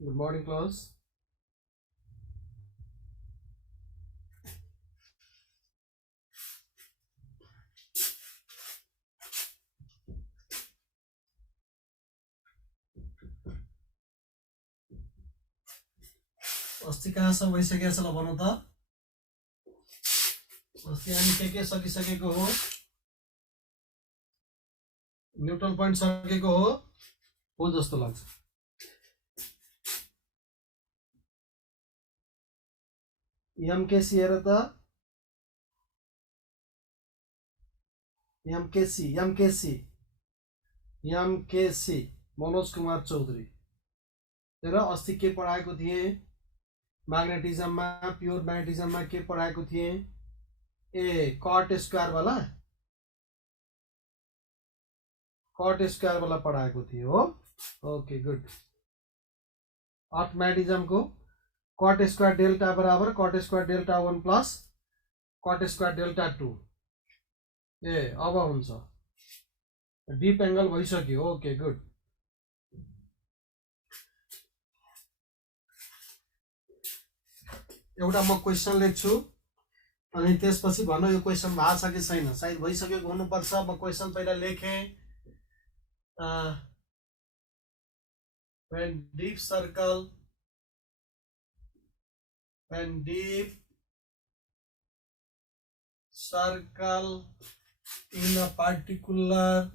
Good morning, class. अस्ति कहाँसम्म भइसकेको छ ल भनौँ त। अस्ति हामी के सकिसकेको हो? न्यूट्रल पोइन्ट सकेको हो जस्तो लाग्छ। एमकेसी हेर त, एमकेसी मनोज कुमार चौधरी। हेर अस्ति के पढाएको थिएँ? म्याग्नेटिजममा, प्योर म्याग्नेटिजममा के पढाएको थिएँ? कट स्क्वायर वाला पढाएको थिएँ हो। Okay good. अर्थ म्याग्नेटिजम को कट स्क्वायर डेल्टा बराबर cot square delta 1 plus cot square delta 2। अब हुन्छ डीप एंगल भइसक्यो। Okay good. एउटा म क्वेशन लेख्छु अनि त्यसपछि भन्न यो क्वेशन भएको छ कि छैन। सायद भइसकेको हुनुपर्छ। म क्वेशन पहिला लेखेँ। when deep circle in a particular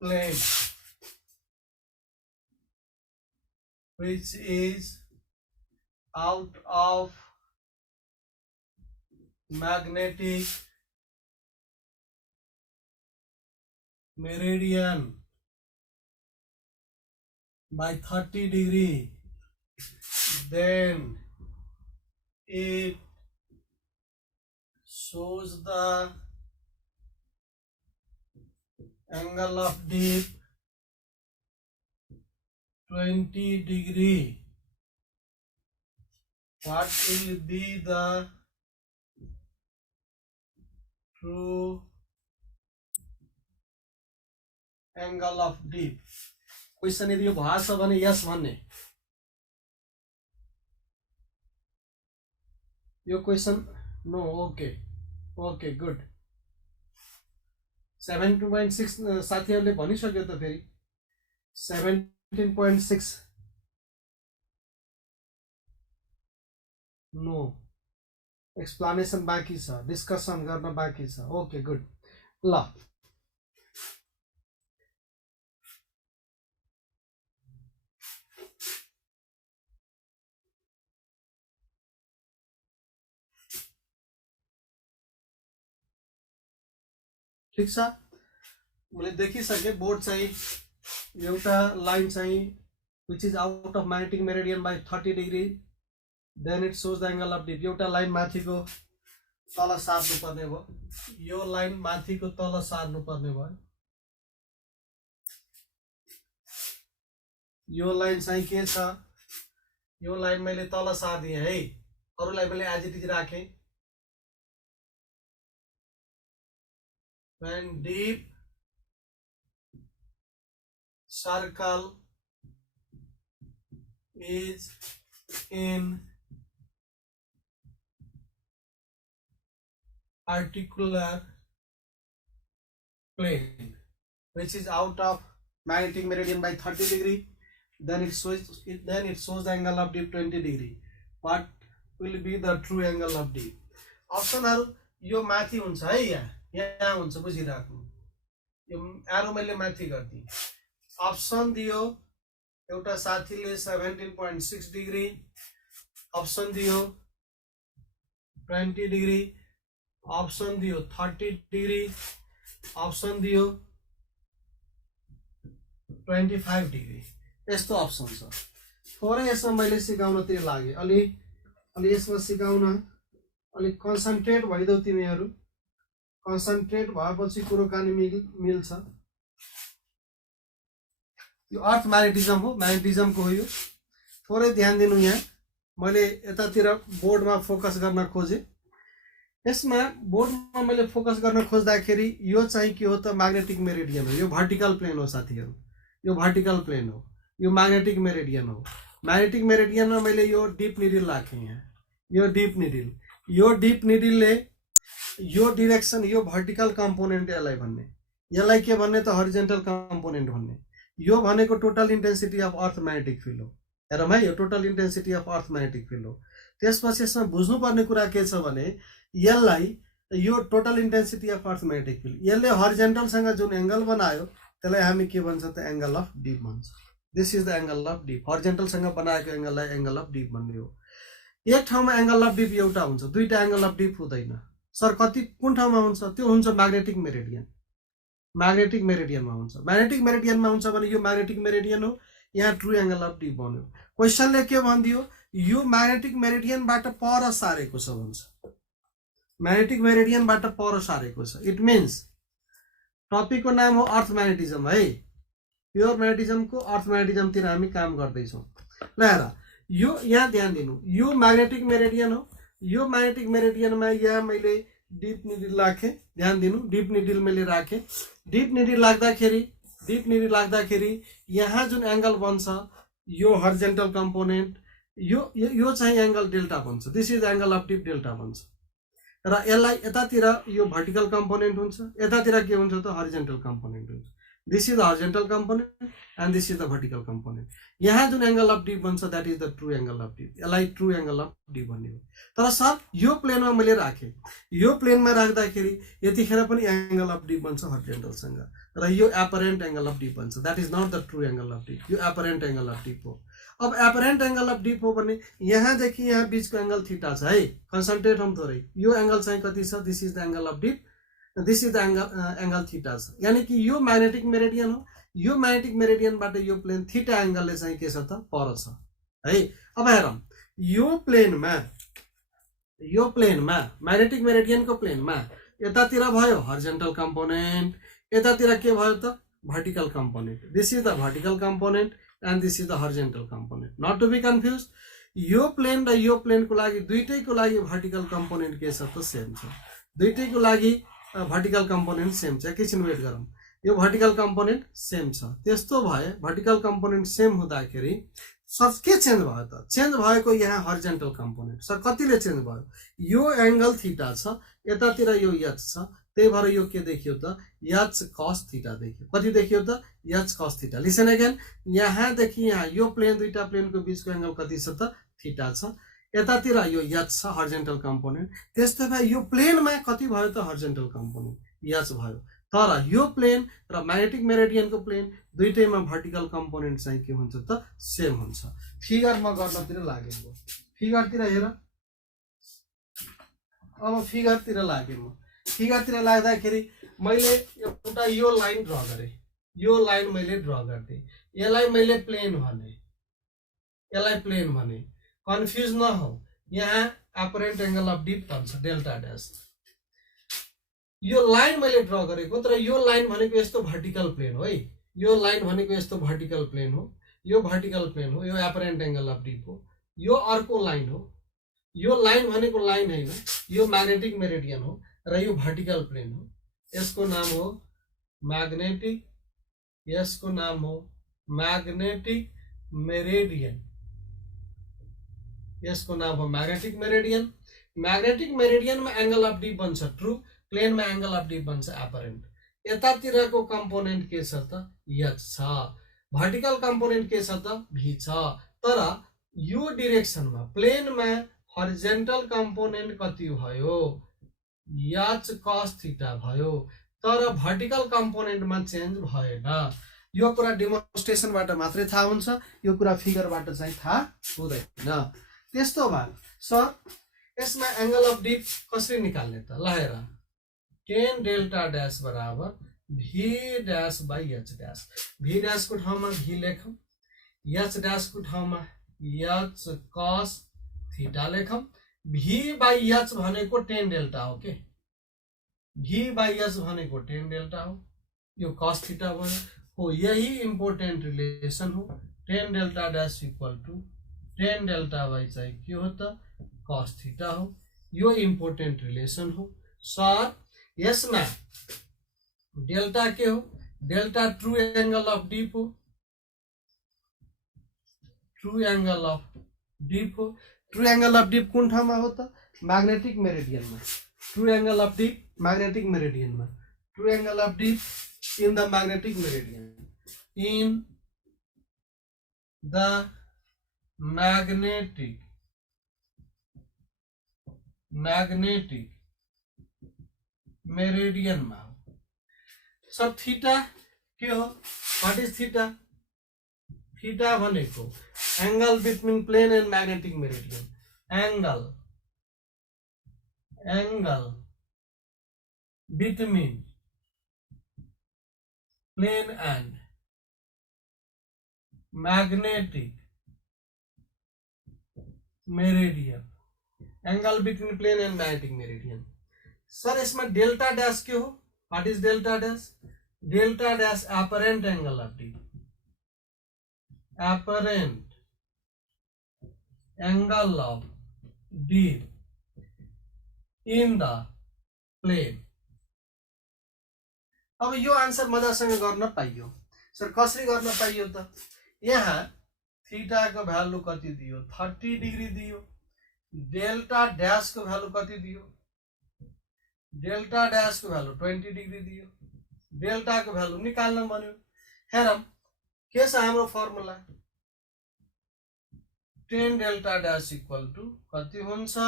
plane which is out of magnetic meridian by 30 degree, then it shows the angle of dip 20 degree. What will be the true angle of dip? Question यदि यो भएको छ भने यस भन्ने। यो question no. Okay good. 17.6 साथीहरूले भनिसक्यो त। फेरि 17.6 नो, एक्सप्लेनेसन बाँकी छ, डिस्कसन गर्न बाँकी छ। Okay good. ल ठीक छ। मैले देखिसकेँ बोर्ड चाहिँ एउटा लाइन चाहिँ which is out of magnetic meridian by 30 degree, then it shows the angle of dip। एउटा लाइन माथिको तल सार्नु पर्ने भयो। यो लाइन माथिको तल सार्नु पर्ने भयो। यो लाइन चाहिँ के छ? यो लाइन मैले तल सार्दिएँ है। अरूलाई मैले एज इट इज राखेँ। when deep circle is in particular plane which is out of magnetic meridian by 30 degree, then it shows the angle of dip 20 degree. What will be the true angle of dip? अप्सनहरु यो माथि हुन्छ है। यहाँ हुन्छ, बुझिराख्नु। यो arrow मैले माथि गर्दिए। Option दियो एउटा साथीले 17.6 डिग्री, अप्सन दियो 20 डिग्री, अप्सन दियो 30 डिग्री, अप्सन दियो 25 डिग्री। यस्तो अप्सन छ। थोरै यसमा मैले सिकाउनतिर लागे। अलि यसमा सिकाउन अलि कन्सन्ट्रेट भइदेऊ तिमीहरू। कन्सन्ट्रेट भएपछि कुराकानी मिल्छ। यो अर्थ म्याग्नेटिजम हो, म्याग्नेटिजमको हो यो। थोरै ध्यान दिनु। यहाँ मैले यतातिर बोर्डमा फोकस गर्न खोजेँ। यसमा बोर्डमा मैले फोकस गर्न खोज्दाखेरि यो चाहिँ के हो त म्याग्नेटिक मेरिडियन हो, यो भर्टिकल प्लेन हो साथीहरु, यो भर्टिकल प्लेन हो, यो म्याग्नेटिक मेरिडियन हो। म्याग्नेटिक मेरिडियनमा मैले यो डिप निडल राखेँ यहाँ, यो डिप निडल, यो डिप निडलले यो डिरेक्सन, यो भर्टिकल कम्पोनेन्ट यसलाई भन्ने, यसलाई के भन्ने त हरिजेन्टल कम्पोनेन्ट भन्ने। यो भनेको total intensity of earth magnetic field हो। हेरौँ है, यो total intensity of earth magnetic field हो। त्यसपछि यसमा बुझ्नुपर्ने कुरा के छ भने यसलाई यो total intensity of earth magnetic field यसले हरिजेन्टलसँग जुन एंगल बनायो त्यसलाई हामी के भन्छ त एंगल अफ डिप भन्छ। This is the angle of dip. हरिजेन्टलसँग बनाएको एंगललाई एंगल अफ डिप भन्ने हो। एक ठाउँमा एंगल अफ डिप एउटा हुन्छ, दुईटा एंगल अफ डिप हुँदैन। सर कति कुन ठाउँमा हुन्छ? त्यो हुन्छ म्याग्नेटिक मेरिडियन। म्याग्नेटिक मेरिडियनमा हुन्छ। म्याग्नेटिक मेरिडियनमा हुन्छ भने यो म्याग्नेटिक मेरिडियन हो, यहाँ ट्रु एंगल अफ डिप बन्यो। क्वेशनले के भनिदियो? यो म्याग्नेटिक मेरिडियनबाट पर सारेको छ भन्छ। म्याग्नेटिक मेरिडियनबाट पर सारेको छ। इट मिन्स टपिकको नाम हो अर्थ म्याग्नेटिजम है। प्योर म्याग्नेटिजमको अर्थ म्याग्नेटिजमतिर हामी काम गर्दैछौँ। ल हेर, यो यहाँ ध्यान दिनु, यो म्याग्नेटिक मेरिडियन हो। यो म्याग्नेटिक मेरिडियनमा यहाँ मैले डिप निडल राखेँ। ध्यान दिनु, डिप निडल मैले राखेँ। डिप निडल लाग्दाखेरि यहाँ जुन एंगल बन्छ यो हरिजेन्टल कम्पोनेन्ट, यो चाहिँ एंगल डेल्टा बन्छ। This is angle of dip delta बन्छ। र यसलाई यतातिर यो भर्टिकल कम्पोनेन्ट हुन्छ, यतातिर के हुन्छ त हरिजेन्टल कम्पोनेन्ट हुन्छ। This is the horizontal component and this is the vertical component. यहाँ जुन एंगल अफ डिप बन्छ that is the true angle of dip. यसलाई ट्रु एंगल अफ डिप भन्ने हो। तर सर यो प्लेनमा मैले राखेँ, यो प्लेनमा राख्दाखेरि यतिखेर पनि एंगल अफ डिप बन्छ हरिजेन्टलसँग, र यो एपरेन्ट एंगल अफ डिप बन्छ। That is not the true angle of dip. यो एपरेन्ट एंगल अफ डिप हो। अब एपरेन्ट एंगल अफ डिप हो भने यहाँदेखि यहाँ बीचको एंगल थीटा छ है। कन्सन्ट्रेट हम थोरै। यो एंगल चाहिँ कति छ? This is the angle of dip, this is the angle theta छ। यानी कि यो म्याग्नेटिक मेरिडियन हो। यो म्याग्नेटिक मेरिडियनबाट यो प्लेन थीटा एंगलले चाहिँ के छ त पर छ है। अब हेरौँ, यो प्लेनमा म्याग्नेटिक मेरिडियनको प्लेनमा यतातिर भयो हरिजेन्टल कम्पोनेन्ट, यतातिर के भयो त vertical component. This is the vertical component and this is the horizontal component. Not to be confused, यो प्लेन र यो प्लेनको लागि दुईटैको लागि भर्टिकल कम्पोनेन्ट के छ त सेम छ। दुईटैको लागि भर्टिकल कम्पोनेन्ट सेम छ। एकैछिन वेट गरौँ। यो भर्टिकल कम्पोनेन्ट सेम छ। त्यस्तो भए भर्टिकल कम्पोनेन्ट सेम हुँदाखेरि सर के चेन्ज भयो त? चेन्ज भएको यहाँ हरिजेन्टल कम्पोनेन्ट। सर कतिले चेन्ज भयो? यो एंगल थीटा छ, यतातिर यो एच छ, त्यही भएर यो के देखियो त एच कस थीटा देखियो। कति देखियो त H cos theta. Listen again, यहाँदेखि यहाँ यो प्लेन, दुईटा प्लेनको बीचको एंगल कति छ त थीटा छ। यतातिर यो एच छ हरिजेन्टल कम्पोनेन्ट। त्यस्तै भए यो प्लेनमा कति भयो त हरिजेन्टल कम्पोनेन्ट एच भयो। तर यो प्लेन र म्याग्नेटिक मेरिडियनको प्लेन दुईटैमा भर्टिकल कम्पोनेन्ट चाहिँ के हुन्छ त सेम हुन्छ। फिगर म गर्नतिर लागेको, फिगरतिर हेर। अब फिगरतिर लागे म। फिगरतिर लाग्दाखेरि मैले एउटा यो लाइन ड्र गरेँ, यो लाइन मैले ड्र गर्दिएँ। यसलाई मैले प्लेन भने, यसलाई प्लेन भने। कन्फ्युज नहो, यहाँ एपरेन्ट एंगल अफ डिप भन्छ डेल्टा ड्यास। यो लाइन मैले ड्र गरेको, तर यो लाइन भनेको यस्तो भर्टिकल प्लेन हो है। यो लाइन भनेको यस्तो भर्टिकल प्लेन हो, यो भर्टिकल प्लेन हो, यो एपरेन्ट एंगल अफ डिप हो। यो अर्को लाइन हो। यो लाइन भनेको लाइन हैन, यो म्याग्नेटिक मेरिडियन हो र यो भर्टिकल प्लेन हो। यसको नाम हो म्याग्नेटिक, यसको नाम हो म्याग्नेटिक मेरिडियन। यसको नाम हो म्याग्नेटिक मेरिडियन। म्याग्नेटिक मेरिडियनमा एंगल अफ डिप बन्छ ट्रु, प्लेनमा एंगल अफ डिप बन्छ एपरेन्ट। यतातिरको कम्पोनेन्ट के छ त एच छ, भर्टिकल कम्पोनेन्ट के छ त भी छ। तर यो डिरेक्सनमा प्लेनमा हरिजेन्टल कम्पोनेन्ट कति भयो? एच कस थीटा भयो। तर भर्टिकल कम्पोनेन्टमा चेन्ज भएन। यो कुरा डेमोन्स्ट्रेसनबाट मात्रै थाहा हुन्छ, यो कुरा फिगरबाट चाहिँ थाहा हुँदैन। त्यस्तो भए सर यसमा एंगल अफ डिप कसरी निकाल्ने त? ल हेर, tan डेल्टा ड्यास बराबर V dash by H dash. V dash को ठाउँमा भी लेखौँ, एच ड्यास को ठाउँमा एच कस थीटा लेखौँ। भी बाई एच भनेको tan डेल्टा हो के, भी बाई एच भनेको tan डेल्टा हो। यो कस थीटा भयो हो। यही इम्पोर्टेन्ट रिलेसन हो। tan delta dash equal to tan delta by चाहिँ के हो त कस थीटा हो। यो इम्पोर्टेन्ट रिलेसन हो सर। यसमा डेल्टा के हो, delta true angle of dip हो, ट्रू एंगल अफ डीप हो। ट्रू एंगल अफ डीप कुन ठाउँमा हो त, मैग्नेटिक मेरिडियन में। True angle of dip magnetic meridian में, true angle of dip in the magnetic meridian, in the magnetic meridian में हो। सर थीटा के हो, व्हाट इज थीटा? थीटा भनेको angle between plane and magnetic meridian, angle between plane and magnetic meridian, angle between plane and magnetic meridian. Sir इसमें delta dash के हो, what is delta dash? Delta dash apparent angle of dip, apparent angle of D in the plane। अब यो answer मजासँग गर्न पाइयो। Sir कसरी गर्न पाइयो त? यहाँ थीटा को भ्यालु कति दियो, 30 डिग्री दियो। डेल्टा डैश को भ्यालु कति दियो, डेल्टा डैश को भ्यालु 20 डिग्री दियो। डेल्टा को भ्यालु निकाल्न भन्यो। हेरौं के छ हाम्रो formula, tan delta dash equal to कति हुन्छ,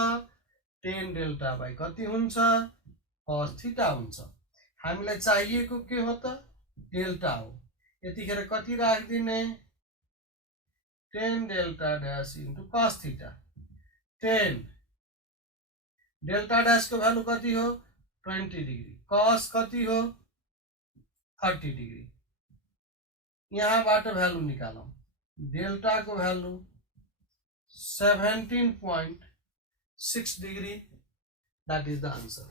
tan डेल्टा बाई कति हुन्छ, cos थीटा हुन्छ। हामीलाई चाहिएको के हो त, डेल्टा हो। यतिखेर कति राख्दिने, tan delta dash into cos theta. tan delta dash को भ्यालु कति हो, 20 डिग्री, cos कति हो, 30 डिग्री। यहाँबाट भ्यालु निकालौं, डेल्टा को value 17.6 degree, that is the answer।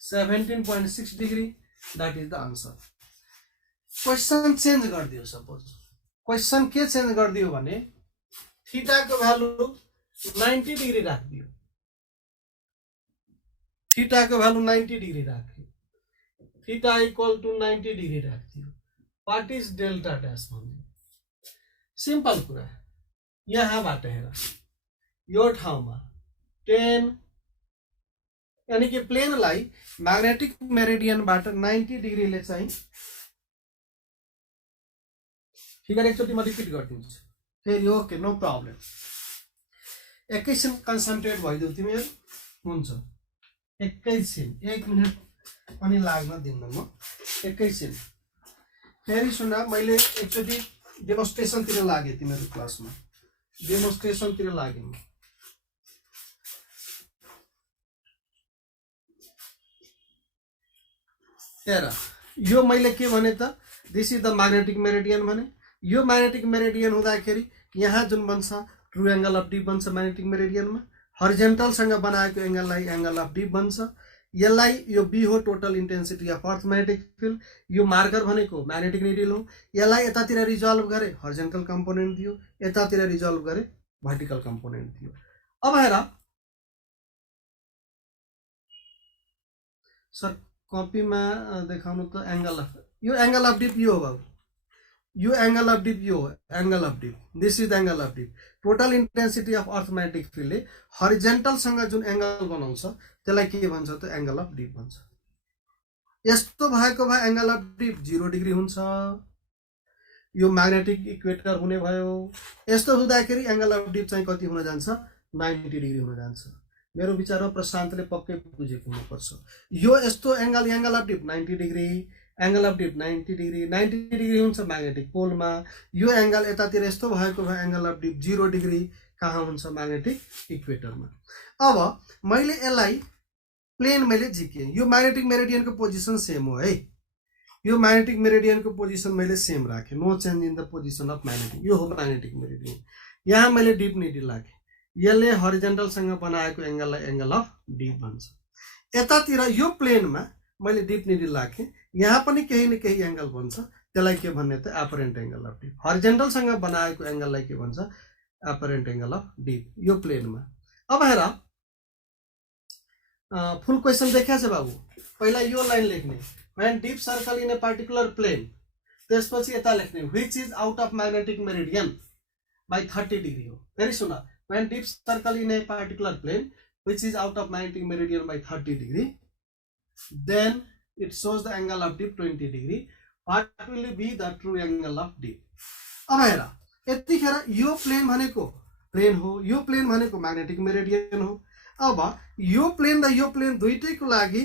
17.6 degree, that is the answer। Question change गरिदियो। सपोज क्वेश्चन के चेंज गरिदियो भने थीटा को भ्यालु 90 डिग्री राखिदियो, थीटा को भ्यालु 90 डिग्री राख्यो, थीटा इक्वल टू 90 डिग्री राखिदियो। व्हाट इज डेल्टा डैश भन्ने सिंपल कुरा। यहाँबाट हेर, यो ठाउँमा 10 यानी कि प्लेनलाई मैग्नेटिक मेरिडियनबाट 90 डिग्रीले चाहिँ, फिगर एकचोटि म रिपिट गरिदिन्छु फेरि। ओके नो प्रब्लम, एकैछिन कन्सन्ट्रेट भइदेऊ तिमीहरू, हुन्छ? एकैछिन, 1 मिनट पनि लाग्न दिन्न म, एकैछिन। फेरि सुन, मैले एकचोटि डेमोन्स्ट्रेसनतिर लागे, तिमीहरू क्लासमा डेमोन्स्ट्रेसनतिर लागे। हेर यो मैले के भने त, this is the magnetic meridian भने। यो मैग्नेटिक मेरिडियन हुँदाखेरि यहाँ जुन बन्छ ट्रू एंगल अफ डी बन्छ मैग्नेटिक मेरिडियनमा, हरिजेंटल सँग बनाएको एंगललाई एंगल अफ डी बन्छ। यसलाई यो बी हो, total intensity of earth magnetic field. यो मार्कर भनेको मैग्नेटिक निडल हो। यसलाई यतातिर रिजल्भ गरे हरिजेंटल कंपोनेंट दियो, यतातिर रिजल्भ गरे वर्टिकल कंपोनेंट दियो। अब हेर सर कॉपी में देखाउनु त एंगल अफ, यो एंगल अफ डिप यो हो बाबु, यो एंगल अफ डिप यो हो, angle of dip, this is angle of dip. Total intensity of earth magnetic फील्डले हरिजेंटल सँग जुन एंगल बनाउँछ त्यसलाई के भन्छ त, एंगल अफ डिप भन्छ। यस्तो भएको भए एंगल अफ डिप 0 डिग्री हुन्छ, यो मैग्नेटिक इक्वेटर हुने भयो। यस्तो हुँदाखेरि एंगल अफ डिप चाहिँ कति हुन जान्छ, 90 डिग्री हुन जान्छ। मेरो विचारमा प्रशान्तले पक्कै बुझेको हुनुपर्छ। यो यस्तो angle of dip 90 degree, angle of dip 90 degree, 90 degree हुन्छ मैग्नेटिक पोलमा। यो एंगल यतातिर यस्तो भएको भए एंगल अफ डिप 0 डिग्री कहाँ हुन्छ, मैग्नेटिक इक्वेटरमा। अब मैले यसलाई प्लेन मैले झिके, यो मैग्नेटिक मेरिडियन को पोजिशन सेम हो है, यो मैग्नेटिक मेरिडियन को पोजिशन मैले सेम राखे, no change in the position of magnetic. यो हो मैग्नेटिक मेरिडियन। यहाँ मैले डिप निडल राखे, यसले हरिजेंटल सँग बनाएको एंगललाई एंगल अफ डिप भन्छ। यतातिर यो प्लेनमा मैले डिप निडल राखे, यहाँ पनि केही न केही एंगल बन्छ, त्यसलाई के भन्ने त apparent angle of dip. Horizontal सँग बनाएको एंगललाई के भन्छ, अपरेंट एंगल अफ डिप, यो प्लेनमा। अब हेर फुल क्वेश्चन देखा छ बाबु पहिला यो लाइन लेख्ने when dip circle in a particular plane त्यसपछि यता लेख्ने which is out of magnetic meridian by 30 degree हो फेरि सुन when dip circle in a particular plane which is out of magnetic meridian by 30 degree then it shows the angle of dip 20 degree what will be the true angle of dip अब हेर यतिखेर यो plain भनेको plain हो यो plain भनेको magnetic meridian हो अब यो प्लेन र यो प्लेन दुईटैको लागि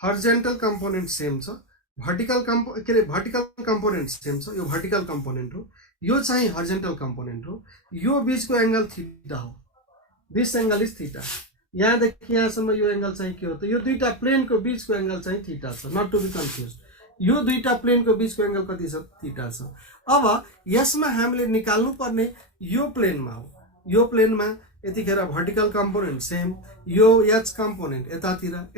हर्जेन्टल कम्पोनेन्ट सेम छ भर्टिकल कम्पोनेन्ट सेम छ यो भर्टिकल कम्पोनेन्ट हो यो चाहिँ हर्जेन्टल कम्पोनेन्ट हो यो बीचको एंगल थीटा हो दिस एंगल इज थीटा यहाँदेखि यहाँसम्म यो एंगल चाहिँ के हो त यो दुईटा प्लेनको बीचको एंगल चाहिँ थीटा छ नट टु बी कन्फ्युज यो दुईटा प्लेनको बीचको एंगल कति छ थीटा छ अब यसमा हामीले निकाल्नु पर्ने यो प्लेनमा हो यो प्लेनमा यतिखेर भर्टिकल कम्पोनेन्ट सेम यो एच कम्पोनेन्ट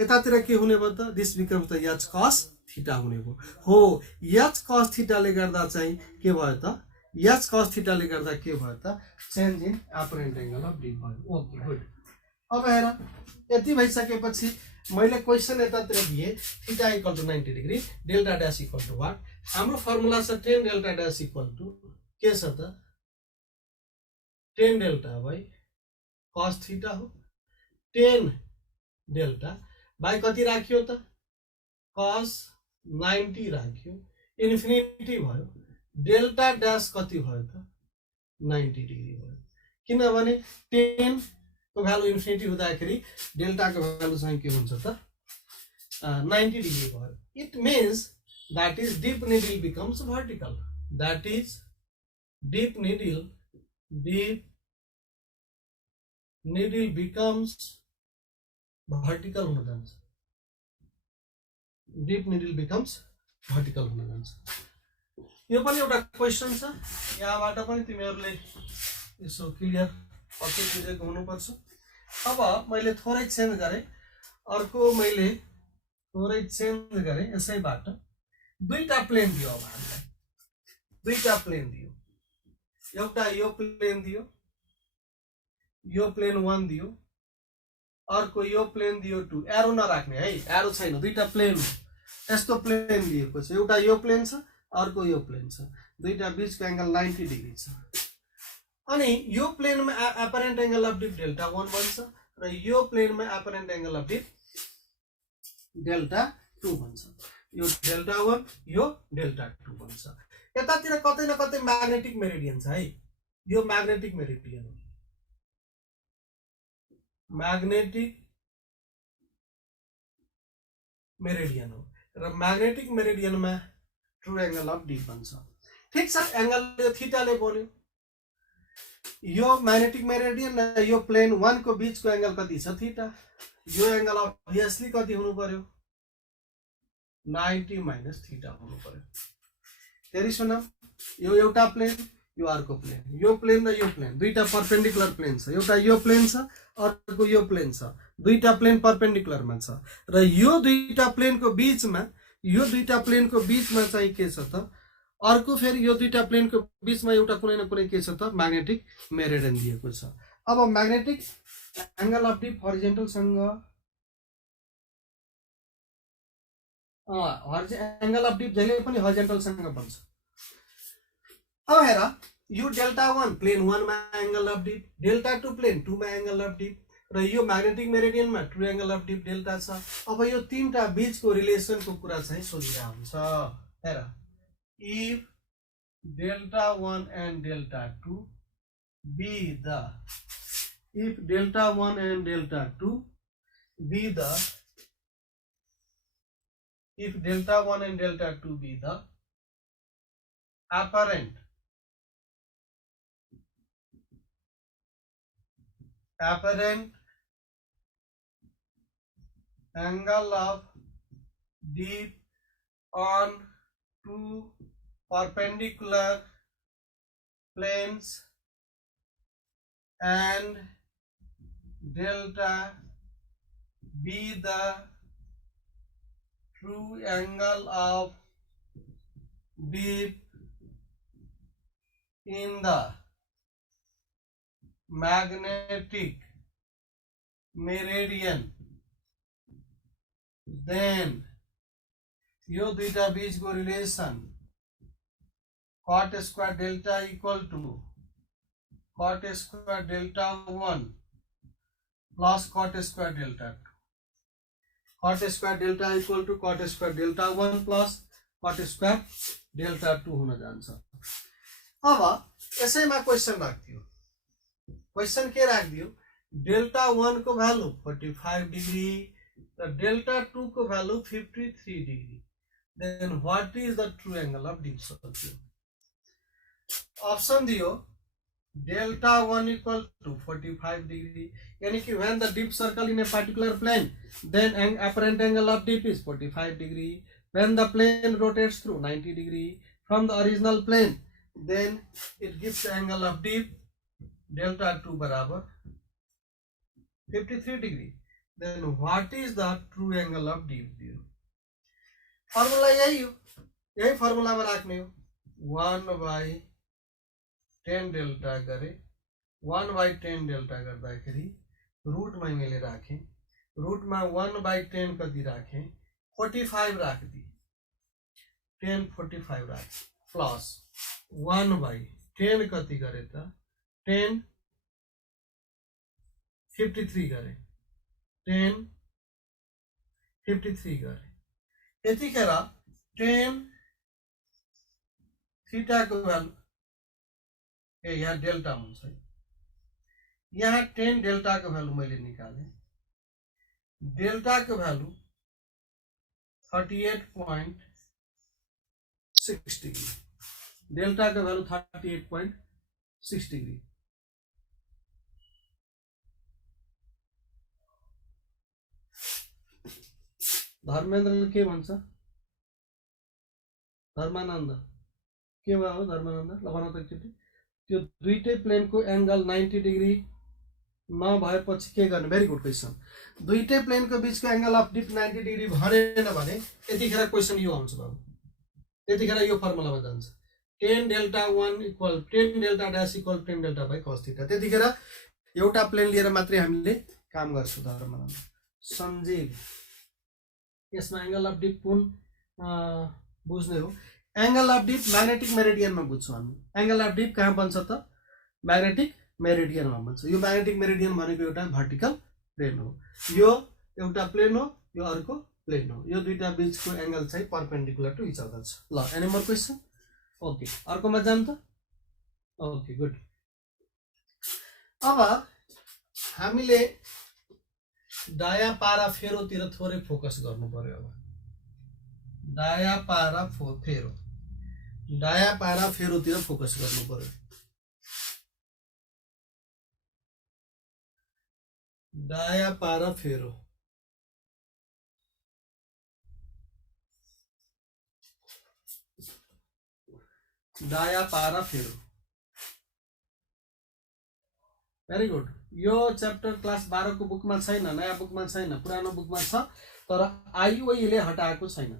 यतातिर के हुने भयो त this becomes the H cos theta हुने भयो हो एच कस थीटाले गर्दा चाहिँ के भयो त एच कस थीटाले गर्दा के भयो त change in apparent angle of dip भयो ओके गुड अब हेर यति भइसकेपछि मैले क्वेशन यतातिर दिए theta equal to 90 degree delta dash equal to what हाम्रो फर्मुला छ 10 डेल्टा डैश इक्वल टु के छ त 10 डेल्टा बाई cos थीटा हो 10 डेल्टा बाई कति राख्यो त cos 90 राख्यो इन्फिनिटी भयो डेल्टा डैश कति भयो त 90 डिग्री भयो किनभने 10 को भ्यालु इन्फिनिटी हुँदाखेरि डेल्टा को भ्यालु चाहिँ के हुन्छ त 90 डिग्री भयो it means that is deep needle becomes vertical that is deep needle becomes vertical हुन जान्छ deep needle becomes vertical हुन जान्छ यो पनि एउटा क्वेशन छ यहाँबाट पनि तिमीहरुले यसो क्लियर पक्कै बुझेको हुनुपर्छ अब मैले थोरै चेन्ज गरे अर्को मैले थोरै चेन्ज गरे यसैबाट दुईटा प्लेन दियो अब हामीलाई दुईटा प्लेन दियो एउटा यो प्लेन दियो यो प्लेन 1 दियो अर्को यो प्लेन दियो 2 एरो नराख्ने है एरो छैन दुईटा प्लेन यस्तो प्लेन दिएको छ एउटा यो प्लेन छ अर्को यो प्लेन छ दुईटा बीचको एंगल 90 डिग्री छ अनि यो प्लेनमा apparent angle of dip delta 1 बन्छ र यो प्लेनमा apparent angle of dip delta 2 बन्छ यो डेल्टा 1 यो डेल्टा 2 बन्छ यतातिर कतै न कतै म्याग्नेटिक मेरिडियन छ है यो म्याग्नेटिक मेरिडियन हो म्याग्नेटिक मेरिडियन हो र म्याग्नेटिक मेरिडियनमा ट्रू एंगल अफ डिप बन्छ ठीक छ एंगल यो थीटाले बोल्यो यो म्याग्नेटिक मेरिडियन र यो प्लेन 1 को बीचको एंगल कति छ थीटा यो एंगल अभियसली कति हुनु पर्यो 90 माइनस थीटा हुनु पर्यो फेरि सुन यो एउटा प्लेन यो अर्को प्लेन यो प्लेन र यो प्लेन दुईटा परपेंडिकुलर प्लेन छ एउटा यो प्लेन छ अर्को यो प्लेन छ दुईटा प्लेन परपेंडिकुलरमा छ र यो दुईटा प्लेनको बीचमा चाहिँ के छ त अर्को फेरि यो दुईटा प्लेनको बीचमा एउटा कुनै न कुनै के छ त म्याग्नेटिक मेरिडियन दिएको छ अब magnetic angle of dip horizontal सँग एंगल अफ डिप जहिले पनि हरिजन्टल सँग बन्छ अब हेर यो डेल्टा 1 प्लेन 1 मा angle of dip delta 2 plane 2 मा एंगल अफ डिप र यो म्याग्नेटिक मेरिडियन मा true angle of dip delta छ अब यो तीनटा बीचको रिलेसनको कुरा चाहिँ सोधिरा हुन्छ हेर if delta 1 and delta 2 be the if delta 1 and delta 2 be the if delta 1 and delta 2 be the apparent angle of deep on two perpendicular planes and delta be the true angle of dip in the magnetic meridian then यो दुईटा बीचको relation cot square delta equal to cot square delta 1 plus cot square delta 2. Cot square delta equal to cot square delta 1 plus cot square delta 2 हुन जान्छ। अब यसैमा question राख्दियो। Question के राख्दियो? Delta 1 को value 45 degree र डेल्टा 2 को value 53 degree. Then what is the true angle of dip circle? Option दियो delta 1 equal to 45 degree, यानी कि when the dip circle in a particular plane, then an apparent angle of dip is 45 degree. When the plane rotates through 90 degree from the original plane, then it gives the angle of dip delta 2 बराबर 53 degree. Then what is the true angle of dip? Formula यही हो, यही formula में राख्ने हो। 1/10 delta गरे 1/10 delta गर्दाखेरि रुटमा मैले राखेँ, रुटमा 1/10 कति राखेँ 45 राखिदिए, 10 45 राखेँ प्लस 1/10 कति गरे त 10 53 गरे 10 53 गरे। यतिखेर 10 थीटा को भ्यालु यहाँ डेल्टा हुन्छ, यहाँ 10 डेल्टा को भ्यालु मैले निकाले, डेल्टा को भ्यालु 38.6 डिग्री, डेल्टा को भ्यालु 38.6 डिग्री। धर्मेन्द्रले के भन्छ? धर्मानन्द के भयो धर्मानन्द? ल भन त एकचोटि। त्यो दुईटै प्लेनको एंगल 90 डिग्री नभएपछि के गर्ने? Very good question. दुईटै प्लेनको बीचको एंगल अफ डिप 90 डिग्री भरेन भने यतिखेर क्वेशन यो आउँछ बाबु, यतिखेर यो फर्मुलामा जान्छ 10 delta 1 equal 10 delta dash equal 10 delta by cos theta. त्यतिखेर एउटा प्लेन लिएर मात्रै हामीले काम गर्छौँ। धर्मानन्द सञ्जीव यसमा एंगल अफ डिप कुन बुझ्ने हो? Angle of dip magnetic meridian में बुझ्छौं हामी। एंगल अफ डिप कहाँ बन्छ त? मैग्नेटिक मेरिडियन में बन्छ। यो मैग्नेटिक मेरिडियन भनेको एउटा भर्टिकल प्लेन हो, यो एउटा प्लेन हो, यो अर्को प्लेन हो, यो दुईटा बीचको एंगल चाहिँ परपेंडिकुलर टु इच अदर छ। ल एनी मोर क्वेशन? ओके अर्कोमा जाम त। Okay good. अब हामीले दायाँ पारा फेरोतिर थोरै फोकस गर्नु पर्यो। अब दायाँ पारा फेरो, दायाँ पारा फेरोतिर फोकस गर्नु पर्यो। दायाँ पारा फेरो, दायाँ पारा फेरो। Very good. यो चैप्टर क्लास 12 को बुकमा छैन, नयाँ बुकमा छैन, पुरानो बुकमा छ, तर आईओई ले हटाएको छैन।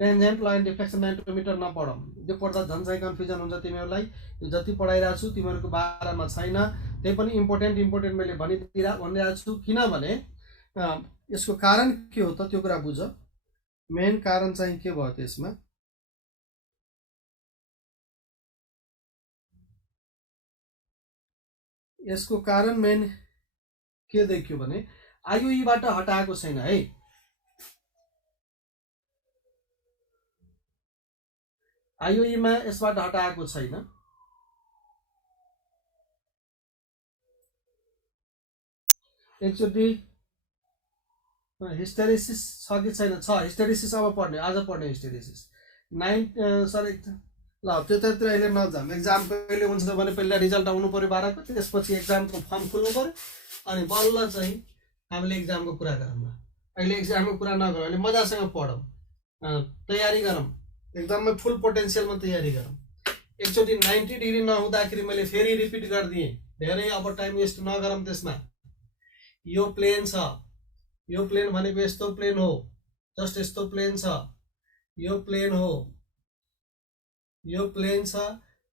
Tangent law and deflection micrometre नपढौं, यो पढ्दा झन् चाहिँ कन्फ्युजन हुन्छ तिमीहरुलाई। यो जति पढाइरा छु तिमीहरुको बारेमा छैन, त्यही पनि इम्पोर्टेन्ट मैले भनिरहेको छु। किनभने यसको कारण के हो त त्यो कुरा बुझ। मेन कारण चाहिँ के भयो त्यसमा? यसको कारण मेन के देखियो भने आईओई बाट हटाएको छैन है। आईओई मा यसबाट हटाएको छैन। एकचोटि हिस्टेरिसिस छ कि छैन? छ। हिस्टेरिसिस अब पढ्ने, आज पढ्ने हिस्टेरिसिस 9 सरी ल त्यतातिर अहिले नजाम। एक्जाम कहिले हुन्छ भने पहिला रिजल्ट आउनु पर्यो 12 को, त्यसपछि एक्जामको फर्म खुल्नु पर्यो, अनि बल्ल चाहिँ हामीले एक्जामको कुरा गरौँला। अहिले एक्जामको कुरा नगरौँ, अहिले मजासँग पढौँ, तयारी गरौँ, एकदमै फुल पोटेन्शियलमा तयारी गरौँ। एकचोटि 90 डिग्री नहुँदाखेरि मैले फेरि रिपिट गर्दिए, धेरै अब टाइम वेस्ट नगरौँ त्यसमा। यो प्लेन छ, यो प्लेन भनेको यस्तो प्लेन हो, जस्ट यस्तो प्लेन छ, यो प्लेन हो, यो प्लेन छ,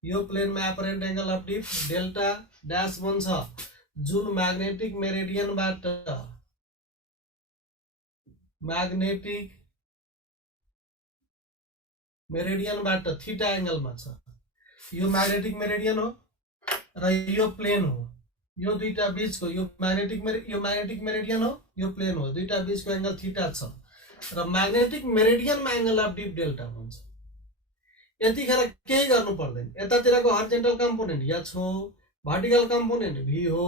यो प्लेनमा apparent angle of dip delta dash बन्छ जुन मैग्नेटिक मेरिडियन बाट म्याग्नेटिक मेरिडियनबाट थीटा एंगलमा छ। यो म्याग्नेटिक मेरिडियन हो र यो प्लेन हो। यो दुईटा बीचको यो म्याग्नेटिक मेरिडियन हो, यो प्लेन हो, दुईटा बीचको एंगल थीटा छ र म्याग्नेटिक मेरिडियनमा एंगल अफ डिप डेल्टा भन्छ। यतिखेर केही गर्नु पर्दैन, यतातिरको हर्जेन्टल कम्पोनेन्ट एच हो, भर्टिकल कम्पोनेन्ट भी हो,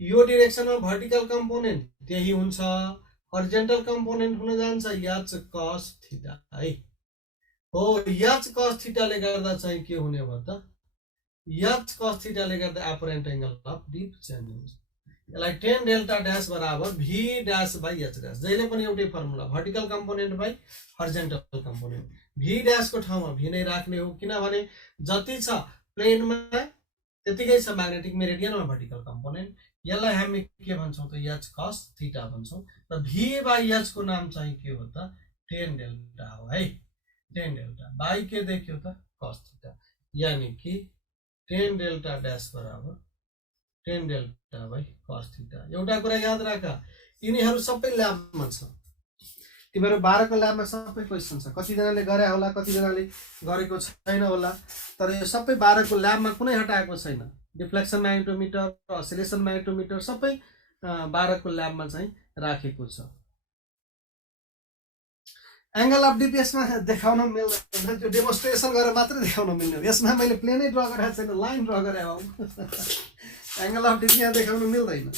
यो डिरेक्सनमा भर्टिकल कम्पोनेन्ट त्यही हुन्छ, हर्जेन्टल कम्पोनेन्ट हुन जान्छ एच कस थीटा है। हो एच कस थीटाले गर्दा चाहिँ के हुने भयो त, एच कस थीटाले गर्दा एपरेन्ट एंगल अफ डिप चेन्ज हुन्छ। यसलाई tan डेल्टा डैश बराबर v dash by h dash, जहिले पनि एउटै formula, vertical component by horizontal component. v dash को ठाउँमा v नै राख्ने हो, किनभने जति छ प्लेनमा त्यतिकै छ म्याग्नेटिक मेरिडियनमा भर्टिकल कम्पोनेन्ट। यसलाई हामी के भन्छौं त h cos थीटा भन्छौं र v बाई h को नाम चाहिँ के हो त tan डेल्टा हो है। tan डेल्टा बाई के देखियो त cos थीटा, यानी कि tan डेल्टा डैश बराबर tan delta by cos theta. एउटा कुरा याद राख, यिनीहरू सबै ल्याबमा छ, तिम्रो 12 को ल्याबमा सबै क्वेशन छ। कति जनाले गरे होला, कति जनाले गरेको छैन होला, तर यो सबै 12 को ल्याबमा कुनै हटाएको छैन। डिफ्लेक्सन म्याग्नेटोमिटर, oscillation म्याग्नेटोमिटर सबै 12 को ल्याबमा चाहिँ राखेको छ। एंगल अफ डिप यसमा देखाउन मिल्दैन, त्यो डेमोन्स्ट्रेसन गरेर मात्र देखाउन मिल्ने हो। यसमा मैले प्लेनै ड्रा गरेको छैन, लाइन ड्रा गरे हो। एंगल अफ डिप यहाँ देखाउन मिल्दैन,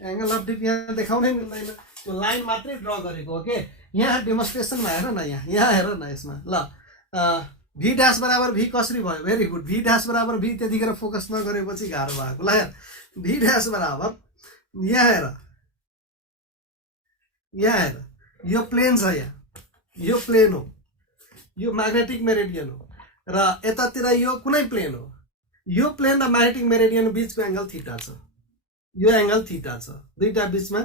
एंगल अफ डिप यहाँ देखाउनै मिल्दैन, त्यो लाइन मात्रै ड्रा गरेको हो के। यहाँ डेमोन्स्ट्रेसनमा हेर न, यहाँ हेर न, यसमा ल v डैश बराबर v कसरी भयो, भेरी गुड। v डैश बराबर v त्यतिखेर फोकस नगरेपछि गाह्रो भएको। ल हेर v डैश बराबर यहाँ हेर, यहाँ हेर, यो प्लेन छ, यहाँ यो प्लेन हो, यो म्याग्नेटिक मेरिडियन हो र यतातिर यो कुनै प्लेन हो। यो प्लेन र म्याग्नेटिक मेरिडियन बीचको एंगल थीटा छ, यो एंगल थीटा छ, दुईटा बीचमा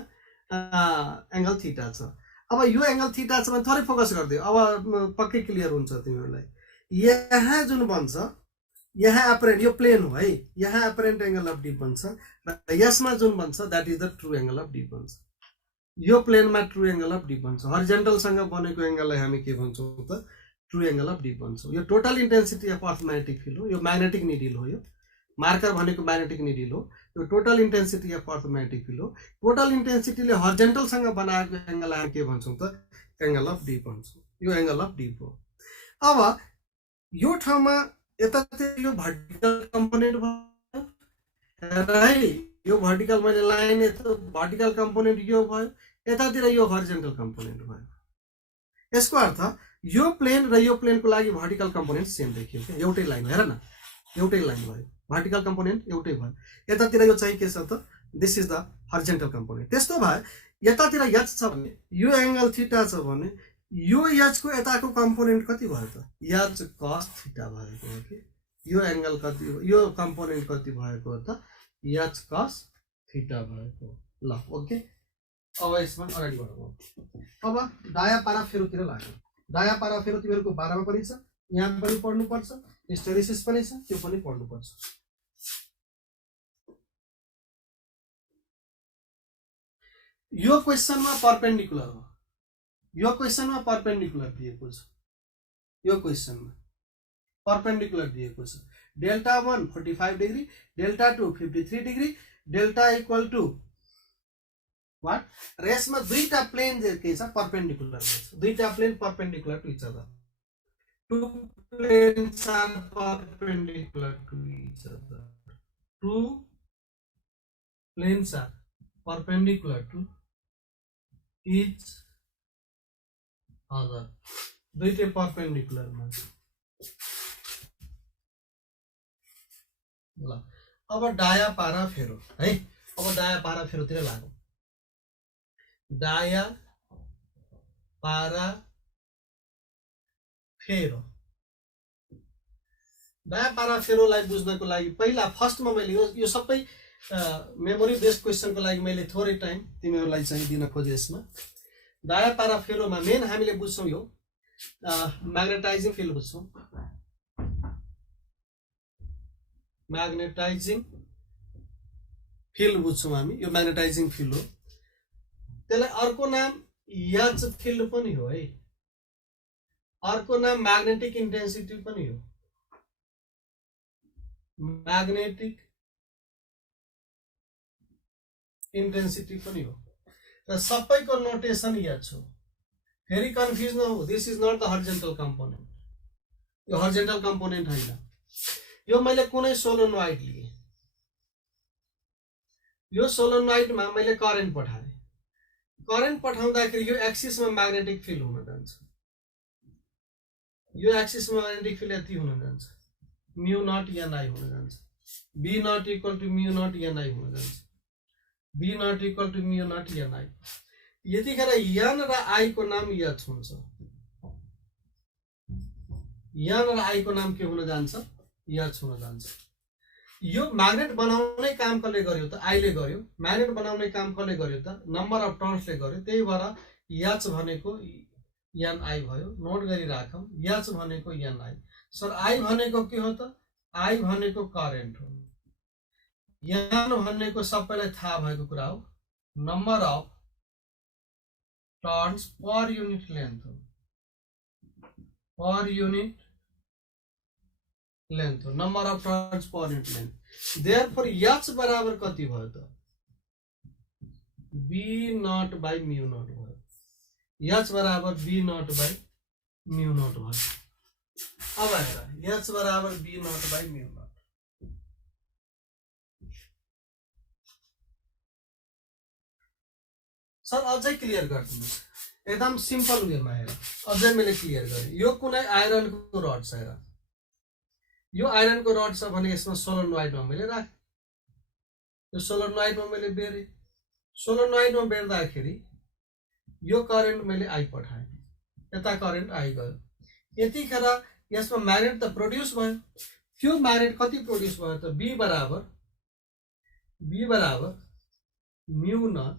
एंगल थीटा छ। अब यो एंगल थीटा छ भने थोरै फोकस गर्दियो, अब पक्कै क्लियर हुन्छ तिमीहरूलाई। यहाँ जुन बन्छ, यहाँ एपरेन्ट, यो प्लेन हो है, यहाँ एपरेन्ट एंगल अफ डिप बन्छ र यसमा जुन बन्छ that is the true angle of dip बन्छ। यो प्लेनमा ट्रू एंगल अफ डिप भन्छ, हर्जेन्टल सँग बनेको एंगललाई हामी के भन्छौं त ट्रू एंगल अफ डिप भन्छौं। यो total intensity of earth magnetic field हो, यो म्याग्नेटिक निडल हो, यो मार्कर भनेको म्याग्नेटिक निडल हो, यो total intensity of earth magnetic field हो। टोटल इन्टेन्सिटीले हर्जेन्टल सँग बनाएको एंगललाई हामी के भन्छौं त एंगल अफ डिप भन्छौं, यो एंगल अफ डिप हो। अब यो ठाउँमा यतातिर यो भर्टिकल कम्पोनेन्ट भयो है, यो भर्टिकल मैले लाइन भर्टिकल कम्पोनेन्ट यो भयो, यतातिर यो हर्जेन्टल कम्पोनेन्ट भयो। यसको अर्थ यो प्लेन र यो प्लेनको लागि भर्टिकल कम्पोनेन्ट सेम देखियो के, एउटै लाइन, हेर न एउटै लाइन भयो, भर्टिकल कम्पोनेन्ट एउटै भयो। यतातिर यो चाहिँ के छ त, this is the horizontal component. त्यस्तो भए यतातिर h छ भने यो एंगल थीटा छ भने यो h को यताको कम्पोनेन्ट कति भयो त h cos थीटा भएको हो कि। यो एंगल कति, यो कम्पोनेन्ट कति भएको हो त h cos थीटा भएको। ल ओके, अब यसमा अगाडि बढौँ। अब दायाँ पारा फेरोतिर लाग्यो। दायाँ पारा फेरो तिमीहरूको 12 मा पनि छ, यहाँ पनि पढ्नु पर्छ, हिस्टेरिसिस पनि छ, त्यो पनि पढ्नु पर्छ। यो क्वेशनमा परपेन्डिकुलर हो, यो क्वेशनमा परपेन्डिकुलर दिएको छ, यो क्वेशनमा परपेन्डिकुलर दिएको छ। डेल्टा 1 45 डिग्री, डेल्टा 2 53 डिग्री, डेल्टा इक्वल टू व्हाट, र यसमा दुईटा प्लेन के छ परपेन्डिकुलर छ, दुईटा plane perpendicular to each other, two planes are perpendicular to each other, two planes are perpendicular to each other, दुईटै परपेन्डिकुलर मा। ल अब दायाँ पारा फेरो है, अब दायाँ पारा फेरोतिर लागौं। दायाँ पारा फेरो, दायाँ पारा फेरोलाई बुझ्नको लागि पहिला फर्स्टमा मैले यो सबै मेमोरी बेस्ड क्वेशनको लागि मैले थोरै टाइम तिमीहरूलाई चाहिँ दिन खोजे। यसमा दायाँ पारा फेरोमा मेन हामीले बुझ्छौं यो म्याग्नेटाइजिङ फिल्ड बुझ्छौं, म्याग्नेटाइजिङ फिल्ड बुझ्छौं हामी, यो म्याग्नेटाइजिङ फिल्ड हो। त्यसलाई अर्को नाम एच फिल्ड पनि हो है, अर्को नाम म्याग्नेटिक इन्टेन्सिटी पनि हो, म्याग्नेटिक इन्टेन्सिटी पनि हो, र सबैको नोटेसन एच हो। फेरि कन्फ्युज नहो, this is not the horizontal component, यो हर्जेन्टल कम्पोनेन्ट होइन। यो मैले कुनै सोलोनोइड लिए, यो सोलोनोइडमा मैले करेन्ट पठाएँ, करेन्ट पठाउँदाखेरि यो एक्सिसमा म्याग्नेटिक फिल्ड हुन जान्छ, यो एक्सिसमा म्याग्नेटिक फिल्ड यति हुन जान्छ, म्यु नट एनआई हुन जान्छ, B naught equal to mu naught NI हुन जान्छ, B naught equal to mu naught NI. यतिखेर एन र आई को नाम एच हुन्छ, एन र आई को नाम के हुन जान्छ, एच हुन जान्छ। यो म्याग्नेट बनाउने काम कसले गर्यो त, आईले गर्यो। म्याग्नेट बनाउने काम कसले गर्यो त, नम्बर अफ टर्न्सले गर्यो। त्यही भएर एच भनेको एनआई भयो, नोट गरिराखौँ, एच भनेको एनआई। सर आई भनेको के हो त, आई भनेको करेन्ट हो, एन भनेको सबैलाई थाहा भएको कुरा हो, number of turns per unit length हो, पर युनिट लेन्थ हो, number of turns per unit length. Therefore H बराबर कति भयो त, B naught by mu naught भयो, एच बराबर B naught by mu naught भयो। अब हेर, एच बराबर B naught by mu naught. Sir अझै क्लियर गरिदिनुहोस्, एकदम सिम्पल वेमा हेर, अझै मैले क्लियर गरेँ। यो कुनै आइरनको रड छ, हेर यो आइरनको रड छ भने यसमा सोलोनोइडमा मैले राखेँ, यो सोलोनोइडमा मैले बेरेँ, सोलोनोइडमा बेर्दाखेरि यो करेन्ट मैले आई पठाएँ, यता करेन्ट आई गयो। यतिखेर यसमा म्याग्नेट त प्रोड्युस भयो, त्यो म्याग्नेट कति प्रोड्युस भयो त, बी बराबर म्यु नट,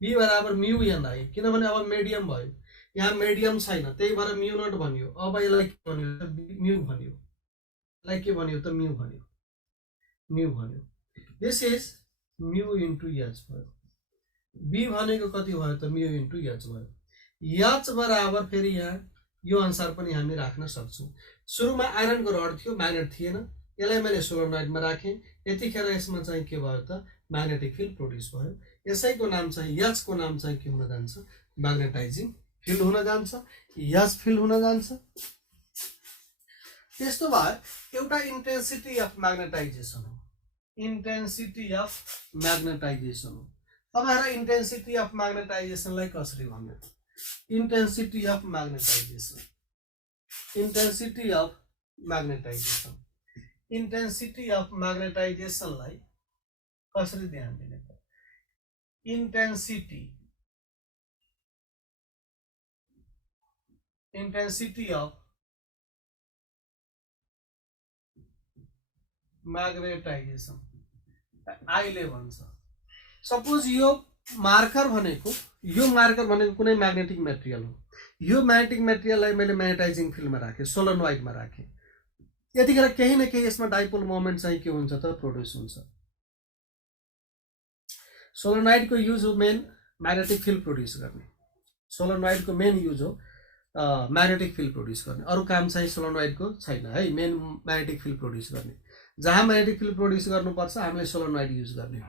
बी बराबर म्यु एनआई, किनभने अब मिडियम भयो, यहाँ मिडियम छैन, त्यही भएर म्यु नट भनियो। अब यसलाई के भन्यो त, म्यु भन्यो, यसलाई के भन्यो त, म्यु भन्यो, म्यु भन्यो। दिस इज म्यु इन्टु एच भयो, बी भनेको कति भयो त, म्यु इन्टु एच भयो। एच बराबर फेरि यहाँ यो अनुसार पनि हामी राख्न सक्छौँ। सुरुमा आइरनको रड थियो, म्याग्नेट थिएन, यसलाई मैले सोलोनोइडमा राखेँ, यतिखेर यसमा चाहिँ के भयो त, म्याग्नेटिक फिल्ड प्रोड्युस भयो। यसैको नाम चाहिँ, एच को नाम चाहिँ के हुन जान्छ, म्याग्नेटाइजिङ फिल्ड हुन जान्छ, एच फिल्ड हुन जान्छ। त्यस्तो भए एउटा इन्टेन्सिटी अफ म्याग्नेटाइजेसन हो, इन्टेन्सिटी अफ म्याग्नेटाइजेसन हो। अब हेर, इन्टेन्सिटी अफ म्याग्नेटाइजेसनलाई कसरी भन्ने, intensity of magnetization, intensity of magnetization, intensity of म्याग्नेटाइजेसनलाई कसरी ध्यान दिने त, इन्टेन्सिटी अफ म्याग्नेटाइजेसन आईले भन्छ। सपोज यो मार्कर भनेको कुनै म्याग्नेटिक मेटेरियल हो, यो म्याग्नेटिक मेटेरियललाई मैले म्याग्नेटाइजिङ फिल्डमा राखेँ, सोलोनोइडमा राखेँ। यतिखेर केही न केही यसमा डाइपोल मोमेन्ट चाहिँ के हुन्छ त, प्रोड्युस हुन्छ। सोलोनोइडको युज हो मेन म्याग्नेटिक फिल्ड प्रोड्युस गर्ने, सोलोनोइडको मेन युज हो म्याग्नेटिक फिल्ड प्रोड्युस गर्ने, अरू काम चाहिँ सोलोनोइडको छैन है, मेन म्याग्नेटिक फिल्ड प्रोड्युस गर्ने। जहाँ म्याग्नेटिक फिल्ड प्रोड्युस गर्नुपर्छ हामीले सोलोनोइड युज गर्ने हो।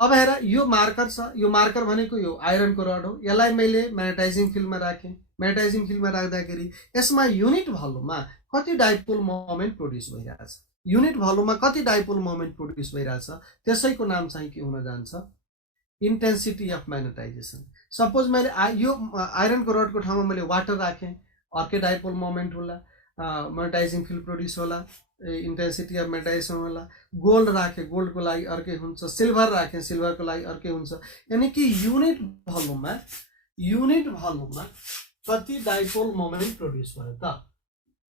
अब हेर, यो मार्कर छ, यो मार्कर भनेको यो आइरनको रड हो, यसलाई मैले म्याग्नेटाइजिङ फिल्डमा राखेँ। म्याग्नेटाइजिङ फिल्डमा राख्दाखेरि यसमा युनिट भल्युममा कति डाइपोल मोमेन्ट प्रोड्युस भइरहेछ, युनिट भल्युममा कति डाइपोल मोमेन्ट प्रोड्युस भइरहेछ, त्यसैको नाम चाहिँ के हुन जान्छ, इन्टेन्सिटी अफ म्याग्नेटाइजेसन। सपोज मैले यो आइरनको रडको ठाउँमा मैले वाटर राखेँ, अर्कै डाइपोल मोमेन्ट होला, म्याग्नेटाइजिङ फिल्ड प्रोड्युस होला, इन्टेन्सिटी अफ म्याग्नेटाइजेसन होला। गोल्ड राखेँ, गोल्डको लागि अर्कै हुन्छ, सिल्भर राखेँ, सिल्भरको लागि अर्कै हुन्छ। यानी कि युनिट भल्युममा कति डाइपोल मोमेन्ट प्रोड्युस भयो त,